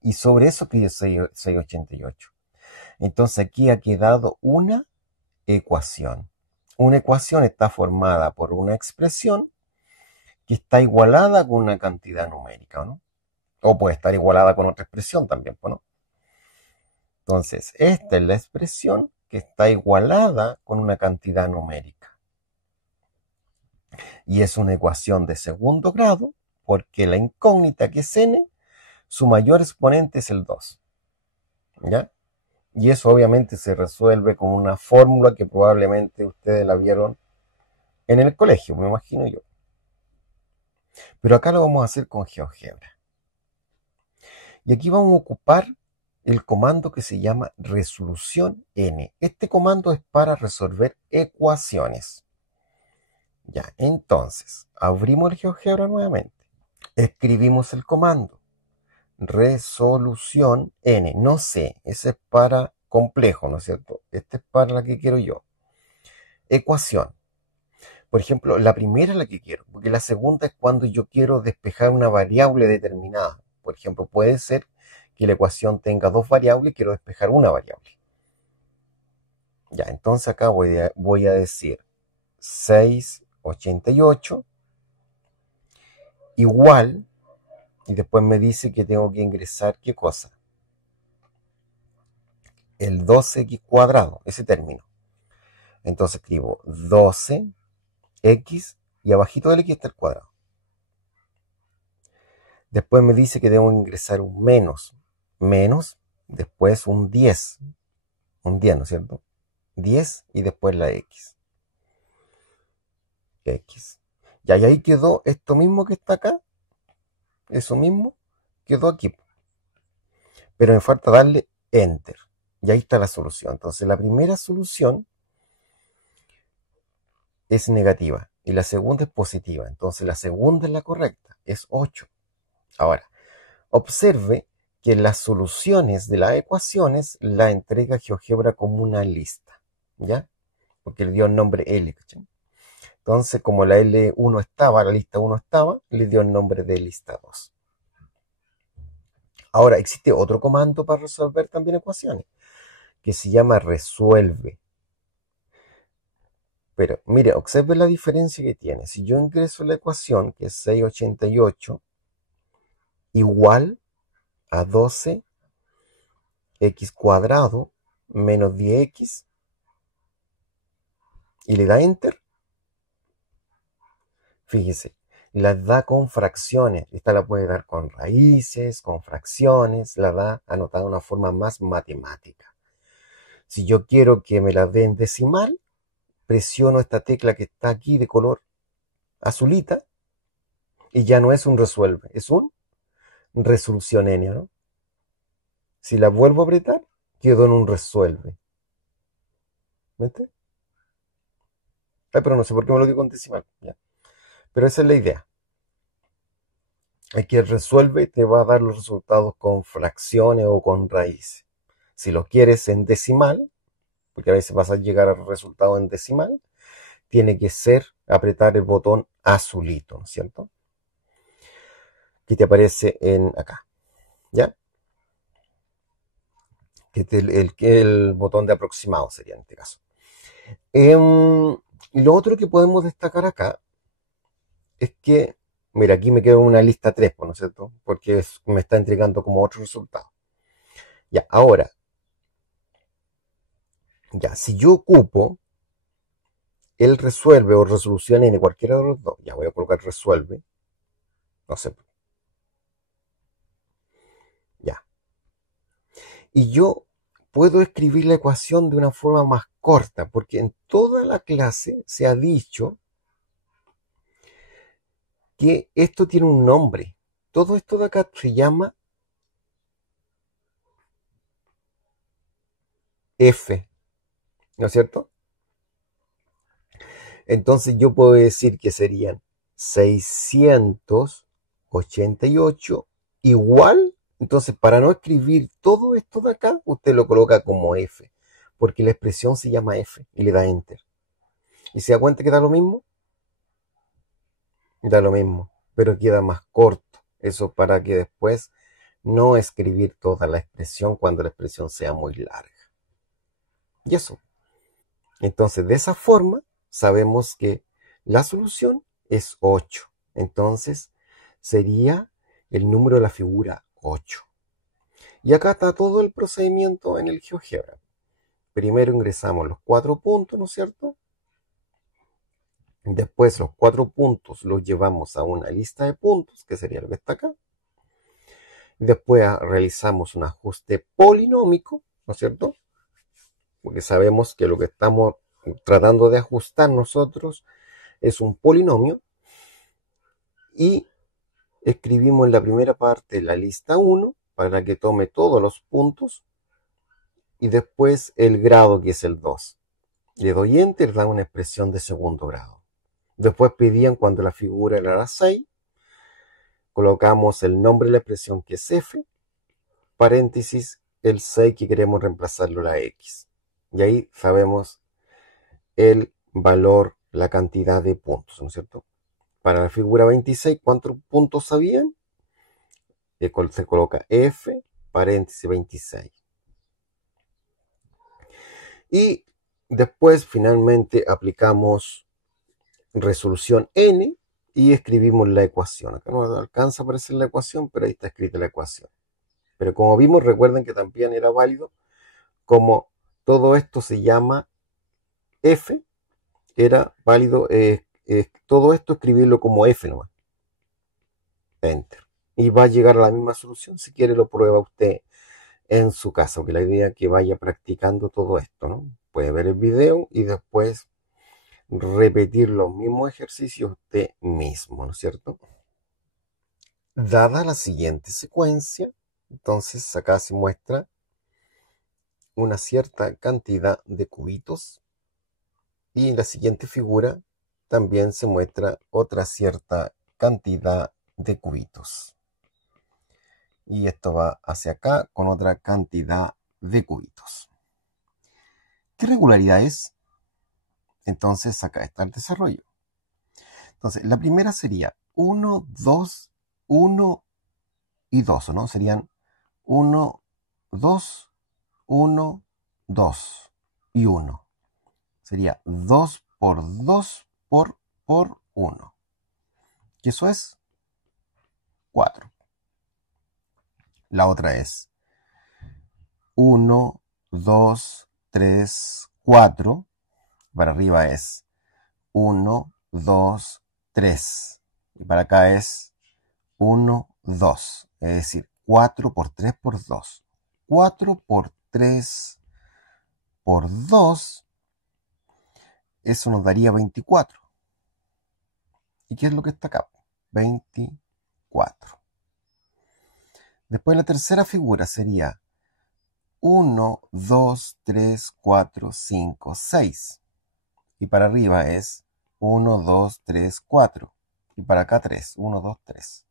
y sobre eso pide 688. Entonces aquí ha quedado una ecuación. Una ecuación está formada por una expresión que está igualada con una cantidad numérica, ¿no? O puede estar igualada con otra expresión también, ¿no? Entonces, esta es la expresión que está igualada con una cantidad numérica. Y es una ecuación de segundo grado porque la incógnita que es n, su mayor exponente es el 2. ¿Ya? Y eso obviamente se resuelve con una fórmula que probablemente ustedes la vieron en el colegio, me imagino yo. Pero acá lo vamos a hacer con GeoGebra. Y aquí vamos a ocupar el comando que se llama resolución n. Este comando es para resolver ecuaciones. Ya, entonces, abrimos el GeoGebra nuevamente. Escribimos el comando resolución n. No sé, ese es para complejo, ¿no es cierto? Este es para la que quiero yo. Ecuación. Por ejemplo, la primera es la que quiero, porque la segunda es cuando yo quiero despejar una variable determinada. Por ejemplo, puede ser que la ecuación tenga dos variables y quiero despejar una variable. Ya, entonces acá voy a decir 688 igual, y después me dice que tengo que ingresar ¿qué cosa? El 12x cuadrado, ese término. Entonces escribo 12x y abajito del x está el cuadrado. Después me dice que debo ingresar un menos, después un 10, ¿no es cierto? 10 y después la x. Y ahí quedó esto mismo que está acá, eso mismo quedó aquí. Pero me falta darle enter. Y ahí está la solución. Entonces la primera solución es negativa y la segunda es positiva. Entonces la segunda es la correcta, es 8. Ahora, observe que las soluciones de las ecuaciones la entrega GeoGebra como una lista, ¿ya? Porque le dio el nombre L, ¿cachai? Entonces, como la L1 estaba, la lista 1 estaba, le dio el nombre de lista 2. Ahora, existe otro comando para resolver también ecuaciones, que se llama resuelve. Pero, mire, observe la diferencia que tiene. Si yo ingreso la ecuación, que es 688, igual a 12x cuadrado menos 10x, y le da enter, fíjese, la da con fracciones. Esta la puede dar con raíces, con fracciones, la da anotada de una forma más matemática. Si yo quiero que me la dé en decimal, presiono esta tecla que está aquí de color azulita y ya no es un resuelve, es un resolución n, ¿no? Si la vuelvo a apretar, quedo en un resuelve. ¿Viste? Ay, pero no sé por qué me lo digo en decimal. Ya. Pero esa es la idea. Es que el resuelve te va a dar los resultados con fracciones o con raíces. Si lo quieres en decimal, porque a veces vas a llegar al resultado en decimal, tiene que ser apretar el botón azulito, ¿no es cierto? Que te aparece en acá, ¿ya? El botón de aproximado sería en este caso. Y lo otro que podemos destacar acá es que, mira, aquí me quedo en una lista 3, ¿no es cierto? Porque me está entregando como otro resultado. Ya, ahora, ya, si yo ocupo el resuelve o resolución n, cualquiera de los dos, ya voy a colocar resuelve, no sé, ya. Y yo puedo escribir la ecuación de una forma más corta, porque en toda la clase se ha dicho que esto tiene un nombre. Todo esto de acá se llama f, ¿no es cierto? Entonces yo puedo decir que serían 688 igual. Entonces, para no escribir todo esto de acá, usted lo coloca como f, porque la expresión se llama f y le da enter. ¿Y se da cuenta que da lo mismo? Da lo mismo, pero queda más corto. Eso para que después no escribir toda la expresión cuando la expresión sea muy larga. Y eso. Entonces, de esa forma, sabemos que la solución es 8. Entonces, sería el número de la figura 8. Y acá está todo el procedimiento en el GeoGebra. Primero ingresamos los 4 puntos, ¿no es cierto? Después los 4 puntos los llevamos a una lista de puntos, que sería lo que está acá. Después realizamos un ajuste polinómico, ¿no es cierto? Porque sabemos que lo que estamos tratando de ajustar nosotros es un polinomio. Y escribimos en la primera parte la lista 1 para que tome todos los puntos y después el grado, que es el 2. Le doy enter, da una expresión de segundo grado. Después pedían cuando la figura era la 6, colocamos el nombre de la expresión, que es f, paréntesis, el 6 que queremos reemplazarlo a la x. Y ahí sabemos el valor, la cantidad de puntos, ¿no es cierto? Para la figura 26, ¿cuántos puntos habían? Se coloca f, paréntesis 26. Y después finalmente aplicamos resolución n y escribimos la ecuación. Acá no alcanza a aparecer la ecuación, pero ahí está escrita la ecuación. Pero como vimos, recuerden que también era válido, como todo esto se llama f, era válido todo esto escribirlo como f nomás. Enter. Y va a llegar a la misma solución. Si quiere lo prueba usted en su casa, que la idea es que vaya practicando todo esto, ¿no? Puede ver el video y después repetir los mismos ejercicios usted mismo, ¿no es cierto? Dada la siguiente secuencia, entonces acá se muestra una cierta cantidad de cubitos y en la siguiente figura también se muestra otra cierta cantidad de cubitos. Y esto va hacia acá con otra cantidad de cubitos. ¿Qué regularidad es? Entonces acá está el desarrollo. Entonces la primera sería 1, 2, 1 y 2, ¿no? Serían 1, 2, 1, 2 y 1. Sería 2 por 2 por 1. Y eso es 4. La otra es 1, 2, 3, 4. Para arriba es 1, 2, 3. Y para acá es 1, 2. Es decir, 4 por 3 por 2. 4 por 3 por 2, eso nos daría 24. ¿Y qué es lo que está acá? 24. Después la tercera figura sería 1, 2, 3, 4, 5, 6. Y para arriba es 1, 2, 3, 4. Y para acá 3. 1, 2, 3.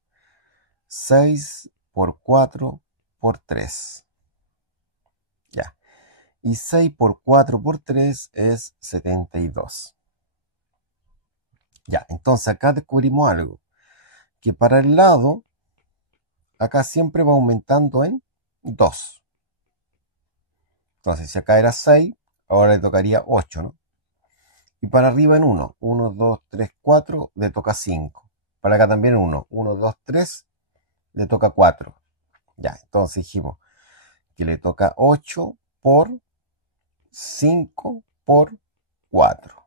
6 por 4 por 3. Ya. Y 6 por 4 por 3 es 72. Ya, entonces acá descubrimos algo. Que para el lado, acá siempre va aumentando en 2. Entonces, si acá era 6, ahora le tocaría 8, ¿no? Y para arriba en 1. 1, 2, 3, 4, le toca 5. Para acá también en 1. 1, 2, 3, le toca 4. Ya, entonces dijimos que le toca 8 por 5 por 4.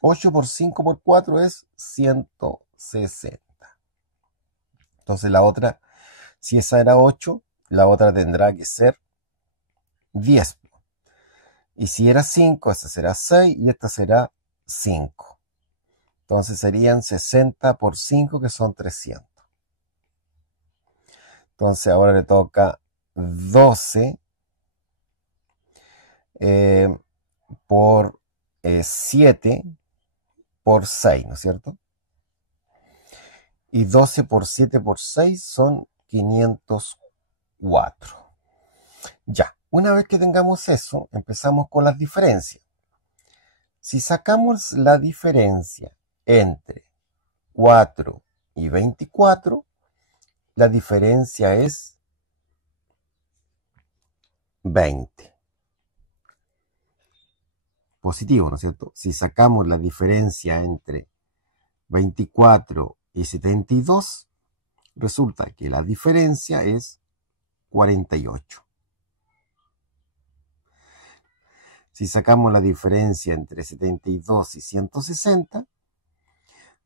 8 por 5 por 4 es 160. Entonces la otra, si esa era 8, la otra tendrá que ser 10. Y si era 5, esta será 6 y esta será 5. Entonces serían 60 por 5, que son 300. Entonces ahora le toca 12 por 7 por 6, ¿no es cierto? Y 12 por 7 por 6 son 504. Ya, una vez que tengamos eso, empezamos con las diferencias. Si sacamos la diferencia entre 4 y 24, la diferencia es 20. Positivo, ¿no es cierto? Si sacamos la diferencia entre 24 y 72, resulta que la diferencia es 48. Si sacamos la diferencia entre 72 y 160,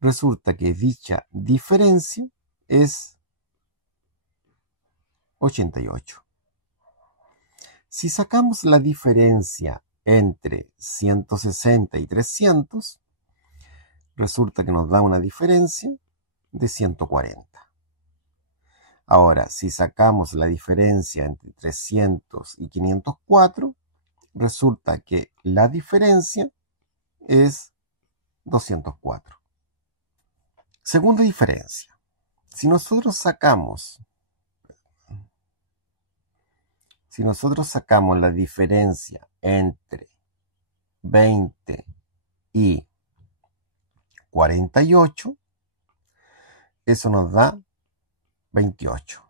resulta que dicha diferencia es 88. Si sacamos la diferencia entre 160 y 300, resulta que nos da una diferencia de 140. Ahora, si sacamos la diferencia entre 300 y 504, resulta que la diferencia es 204. Segunda diferencia. Si nosotros sacamos la diferencia entre 20 y 48, eso nos da 28.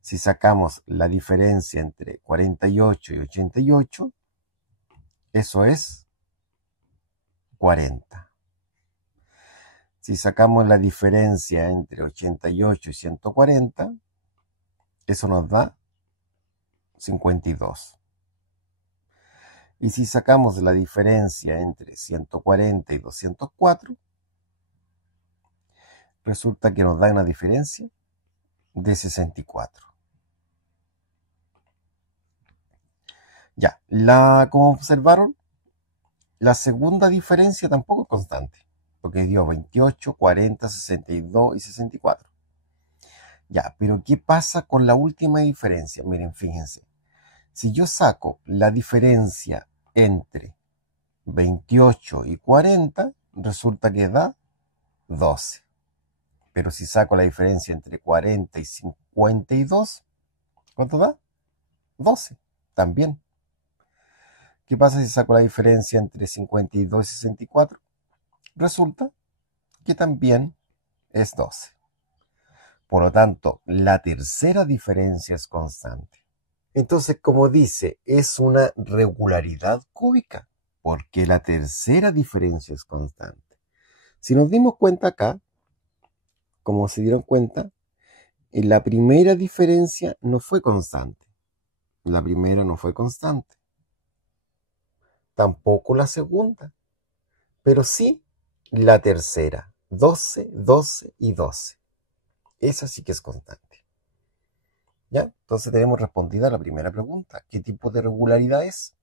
Si sacamos la diferencia entre 48 y 88, eso es 40. Si sacamos la diferencia entre 88 y 140, eso nos da 52. Y si sacamos la diferencia entre 140 y 204, resulta que nos da una diferencia de 64. Ya, como observaron, la segunda diferencia tampoco es constante, porque dio 28, 40, 62 y 64. Ya, pero ¿qué pasa con la última diferencia? Miren, fíjense. Si yo saco la diferencia entre 28 y 40, resulta que da 12. Pero si saco la diferencia entre 40 y 52, ¿cuánto da? 12. También. ¿Qué pasa si saco la diferencia entre 52 y 64? Resulta que también es 12. Por lo tanto, la tercera diferencia es constante. Entonces, como dice, es una regularidad cúbica, porque la tercera diferencia es constante. Si nos dimos cuenta acá, como se dieron cuenta, la primera diferencia no fue constante. La primera no fue constante. Tampoco la segunda. Pero sí la tercera. 12, 12 y 12. Esa sí que es constante. ¿Ya? Entonces tenemos respondida la primera pregunta. ¿Qué tipo de regularidad es?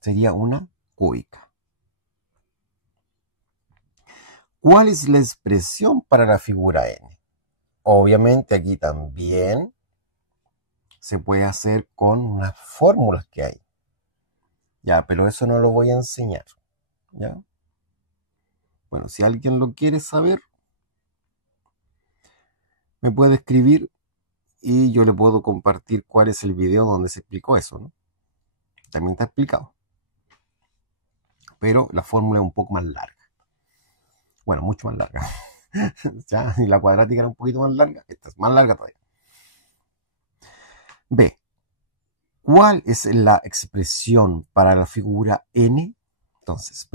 Sería una cúbica. ¿Cuál es la expresión para la figura n? Obviamente aquí también se puede hacer con unas fórmulas que hay. Ya, pero eso no lo voy a enseñar. ¿Ya? Bueno, si alguien lo quiere saber, me puede escribir y yo le puedo compartir cuál es el video donde se explicó eso, ¿no? También está explicado. Pero la fórmula es un poco más larga. Bueno, mucho más larga. ¿Ya? Y la cuadrática era un poquito más larga. Esta es más larga todavía. B. ¿Cuál es la expresión para la figura n? Entonces,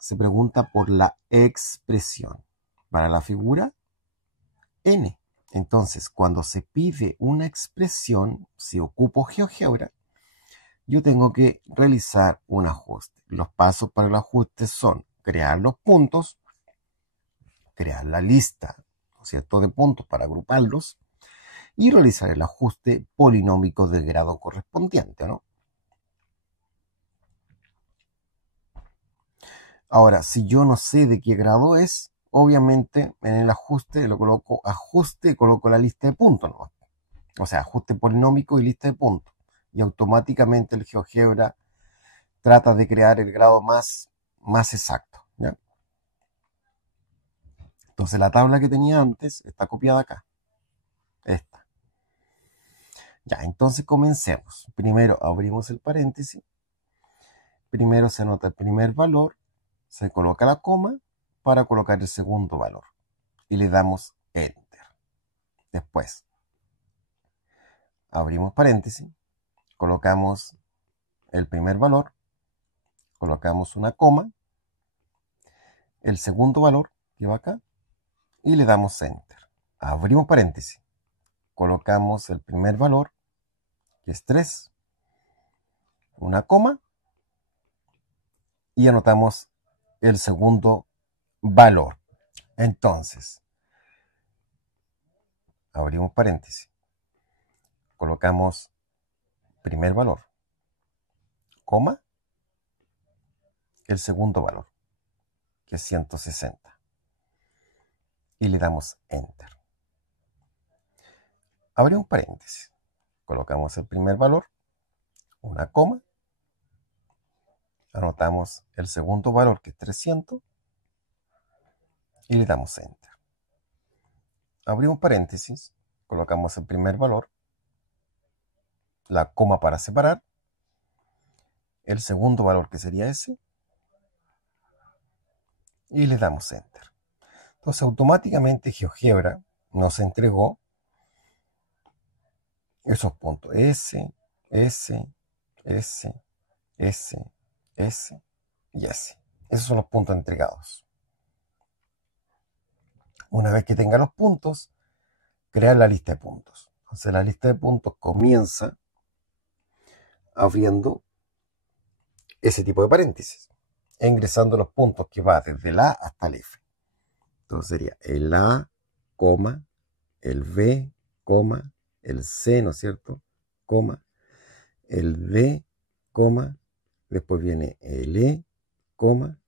se pregunta por la expresión para la figura n. Entonces, cuando se pide una expresión, si ocupo GeoGebra, yo tengo que realizar un ajuste. Los pasos para el ajuste son crear los puntos, crear la lista, ¿no es cierto?, de puntos para agruparlos y realizar el ajuste polinómico del grado correspondiente, ¿no? Ahora, si yo no sé de qué grado es, obviamente en el ajuste lo coloco ajuste y coloco la lista de puntos, ¿no? O sea, ajuste polinómico y lista de puntos. Y automáticamente el GeoGebra trata de crear el grado más exacto, ¿ya? Entonces la tabla que tenía antes está copiada acá. Esta. Ya, entonces comencemos. Primero abrimos el paréntesis. Primero se anota el primer valor. Se coloca la coma para colocar el segundo valor. Y le damos Enter. Después abrimos paréntesis. Colocamos el primer valor. Colocamos una coma. El segundo valor que va acá. Y le damos Enter. Abrimos paréntesis. Colocamos el primer valor, que es 3, una coma, y anotamos el segundo valor. Entonces, abrimos paréntesis, colocamos primer valor, coma, el segundo valor, que es 160, y le damos Enter. Abrimos paréntesis, colocamos el primer valor, una coma, anotamos el segundo valor, que es 300, y le damos Enter. Abrimos paréntesis, colocamos el primer valor, la coma para separar, el segundo valor que sería ese, y le damos Enter. Entonces automáticamente GeoGebra nos entregó esos puntos S, S, S, S, S y S. Esos son los puntos entregados. Una vez que tenga los puntos, crear la lista de puntos. Entonces la lista de puntos comienza abriendo ese tipo de paréntesis e ingresando los puntos que va desde el A hasta el F. Entonces sería el A, coma, el B, coma, el C, ¿no es cierto? Coma, el D, coma, después viene el E, coma,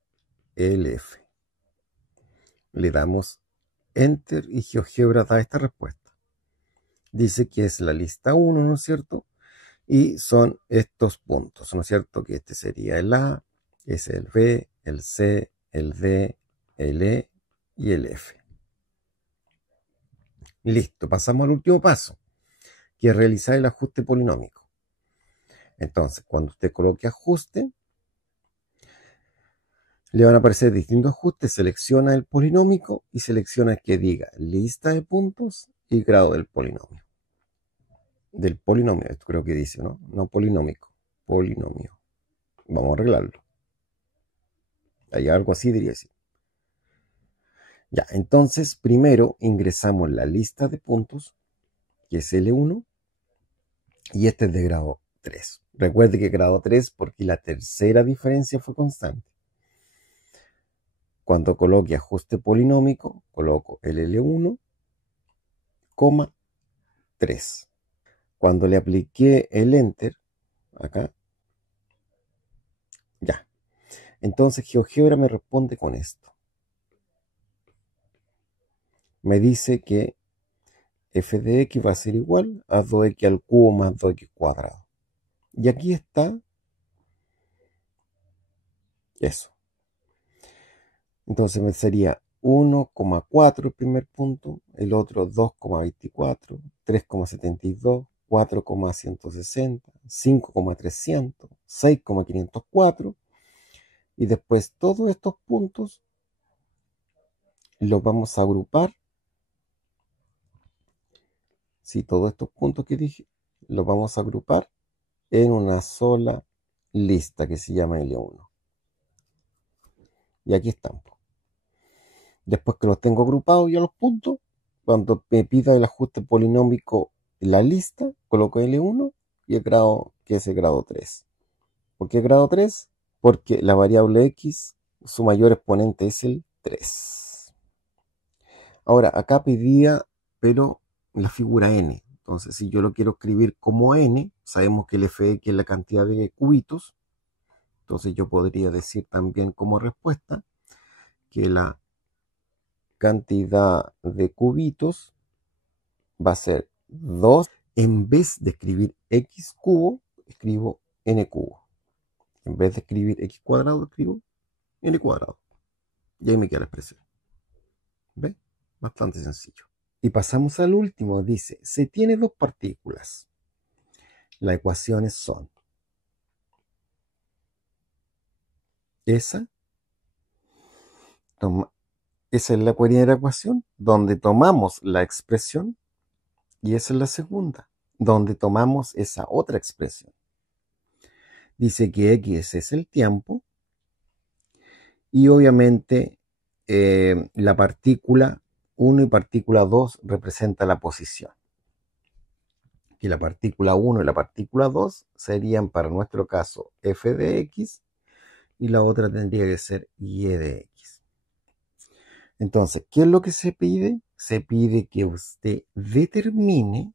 el F. Le damos Enter y GeoGebra da esta respuesta. Dice que es la lista 1, ¿no es cierto? Y son estos puntos, ¿no es cierto? Que este sería el A, es el B, el C, el D, el E y el F. Listo, pasamos al último paso, que es realizar el ajuste polinómico. Entonces, cuando usted coloque ajuste, le van a aparecer distintos ajustes, selecciona el polinómico y selecciona el que diga lista de puntos y grado del polinomio. Del polinomio, esto creo que dice, ¿no? No polinómico, polinomio. Vamos a arreglarlo. Hay algo así, diría así. Ya, entonces primero ingresamos la lista de puntos, que es L1, y este es de grado 3. Recuerde que grado 3 porque la tercera diferencia fue constante. Cuando coloque ajuste polinómico, coloco el L1, coma, 3. Cuando le apliqué el Enter, acá, ya. Entonces GeoGebra me responde con esto. Me dice que f de x va a ser igual a 2x al cubo más 2x cuadrado. Y aquí está eso. Entonces me sería 1,4 el primer punto, el otro 2,24, 3,72, 4,160, 5,300, 6,504 y después todos estos puntos los vamos a agrupar. Si todos estos puntos que dije los vamos a agrupar en una sola lista que se llama L1. Y aquí están. Después que los tengo agrupados ya los puntos, cuando me pida el ajuste polinómico en la lista, coloco L1 y el grado, que es el grado 3. ¿Por qué grado 3? Porque la variable X, su mayor exponente es el 3. Ahora, acá pedía, pero la figura n. Entonces, si yo lo quiero escribir como n, sabemos que el f de x es la cantidad de cubitos. Entonces yo podría decir también como respuesta que la cantidad de cubitos va a ser 2. En vez de escribir x cubo, escribo n cubo. En vez de escribir x cuadrado, escribo n cuadrado. Y ahí me queda la expresión. ¿Ve? Bastante sencillo. Y pasamos al último. Dice, se tiene dos partículas. Las ecuaciones son esa es la primera ecuación, donde tomamos la expresión, y esa es la segunda, donde tomamos esa otra expresión. Dice que x es el tiempo, y obviamente la partícula 1 y partícula 2 representa la posición. Y la partícula 1 y la partícula 2 serían para nuestro caso f de x, y la otra tendría que ser y de x. Entonces, ¿qué es lo que se pide? Se pide que usted determine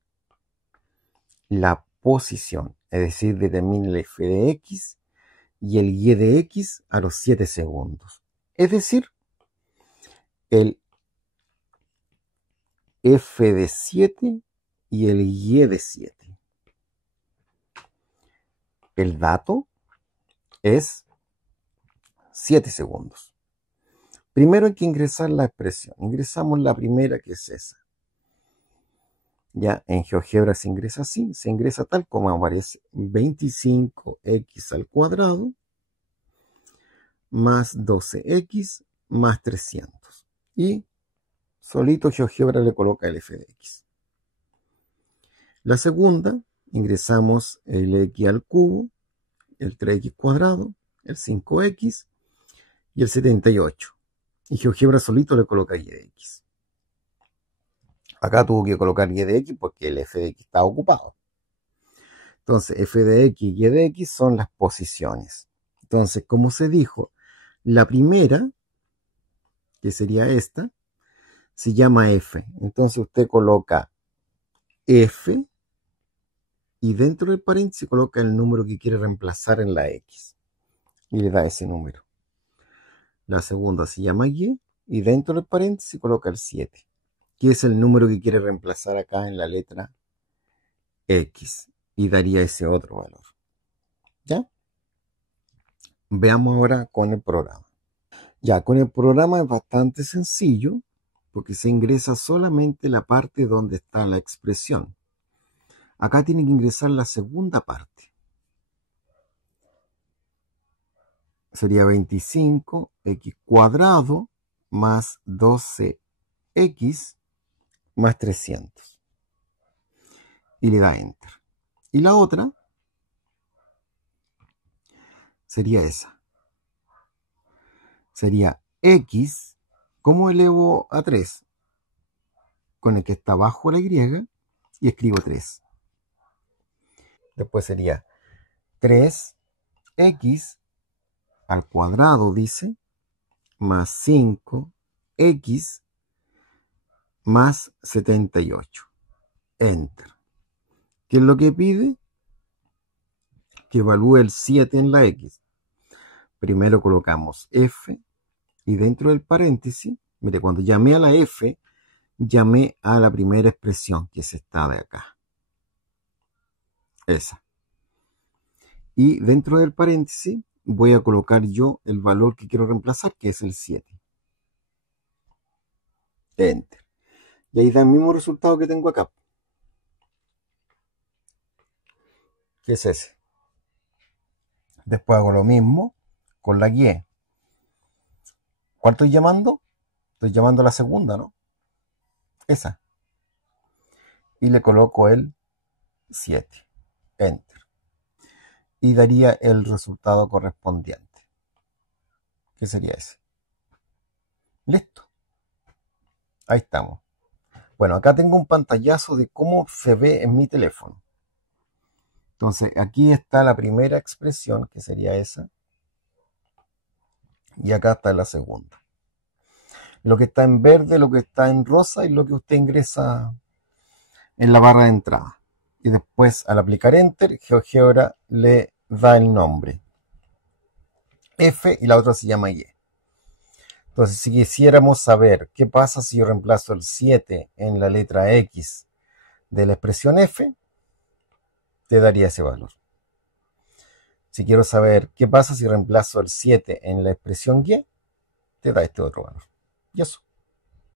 la posición, es decir, determine el f de x y el y de x a los 7 segundos. Es decir, el f de 7 y el y de 7. El dato es 7 segundos. Primero hay que ingresar la expresión. Ingresamos la primera, que es esa. Ya en GeoGebra se ingresa así, se ingresa tal como aparece 25x al cuadrado más 12x más 300. Y solito GeoGebra le coloca el f de x. La segunda, ingresamos el x al cubo, el 3x cuadrado, el 5x y el 78. Y GeoGebra solito le coloca y de x. Acá tuvo que colocar y de x porque el f de x está ocupado. Entonces, f de x y de x son las posiciones. Entonces, como se dijo, la primera, que sería esta, se llama f. Entonces usted coloca f y dentro del paréntesis coloca el número que quiere reemplazar en la x. Y le da ese número. La segunda se llama y dentro del paréntesis coloca el 7. Que es el número que quiere reemplazar acá en la letra x. Y daría ese otro valor. ¿Ya? Veamos ahora con el programa. Ya, con el programa es bastante sencillo, porque se ingresa solamente la parte donde está la expresión. Acá tiene que ingresar la segunda parte. Sería 25x cuadrado más 12x más 300. Y le da Enter. Y la otra sería esa. Sería x, ¿cómo elevo a 3? Con el que está abajo la y y escribo 3. Después sería 3x al cuadrado, dice, más 5x más 78. Enter. ¿Qué es lo que pide? Que evalúe el 7 en la X. Primero colocamos F y dentro del paréntesis, mire, cuando llamé a la F, llamé a la primera expresión, que es esta de acá. Esa. Y dentro del paréntesis voy a colocar yo el valor que quiero reemplazar, que es el 7. Enter. Y ahí da el mismo resultado que tengo acá, que es ese. Después hago lo mismo con la Y. ¿Cuál estoy llamando? Estoy llamando a la segunda, ¿no? Esa. Y le coloco el 7. Enter. Y daría el resultado correspondiente, que sería ese. Listo. Ahí estamos. Bueno, acá tengo un pantallazo de cómo se ve en mi teléfono. Entonces, aquí está la primera expresión, que sería esa. Y acá está la segunda. Lo que está en verde, lo que está en rosa es lo que usted ingresa en la barra de entrada. Y después, al aplicar Enter, GeoGebra le da el nombre. F y la otra se llama Y. Entonces, si quisiéramos saber qué pasa si yo reemplazo el 7 en la letra X de la expresión F, te daría ese valor. Si quiero saber qué pasa si reemplazo el 7 en la expresión Y, te da este otro valor. Y eso.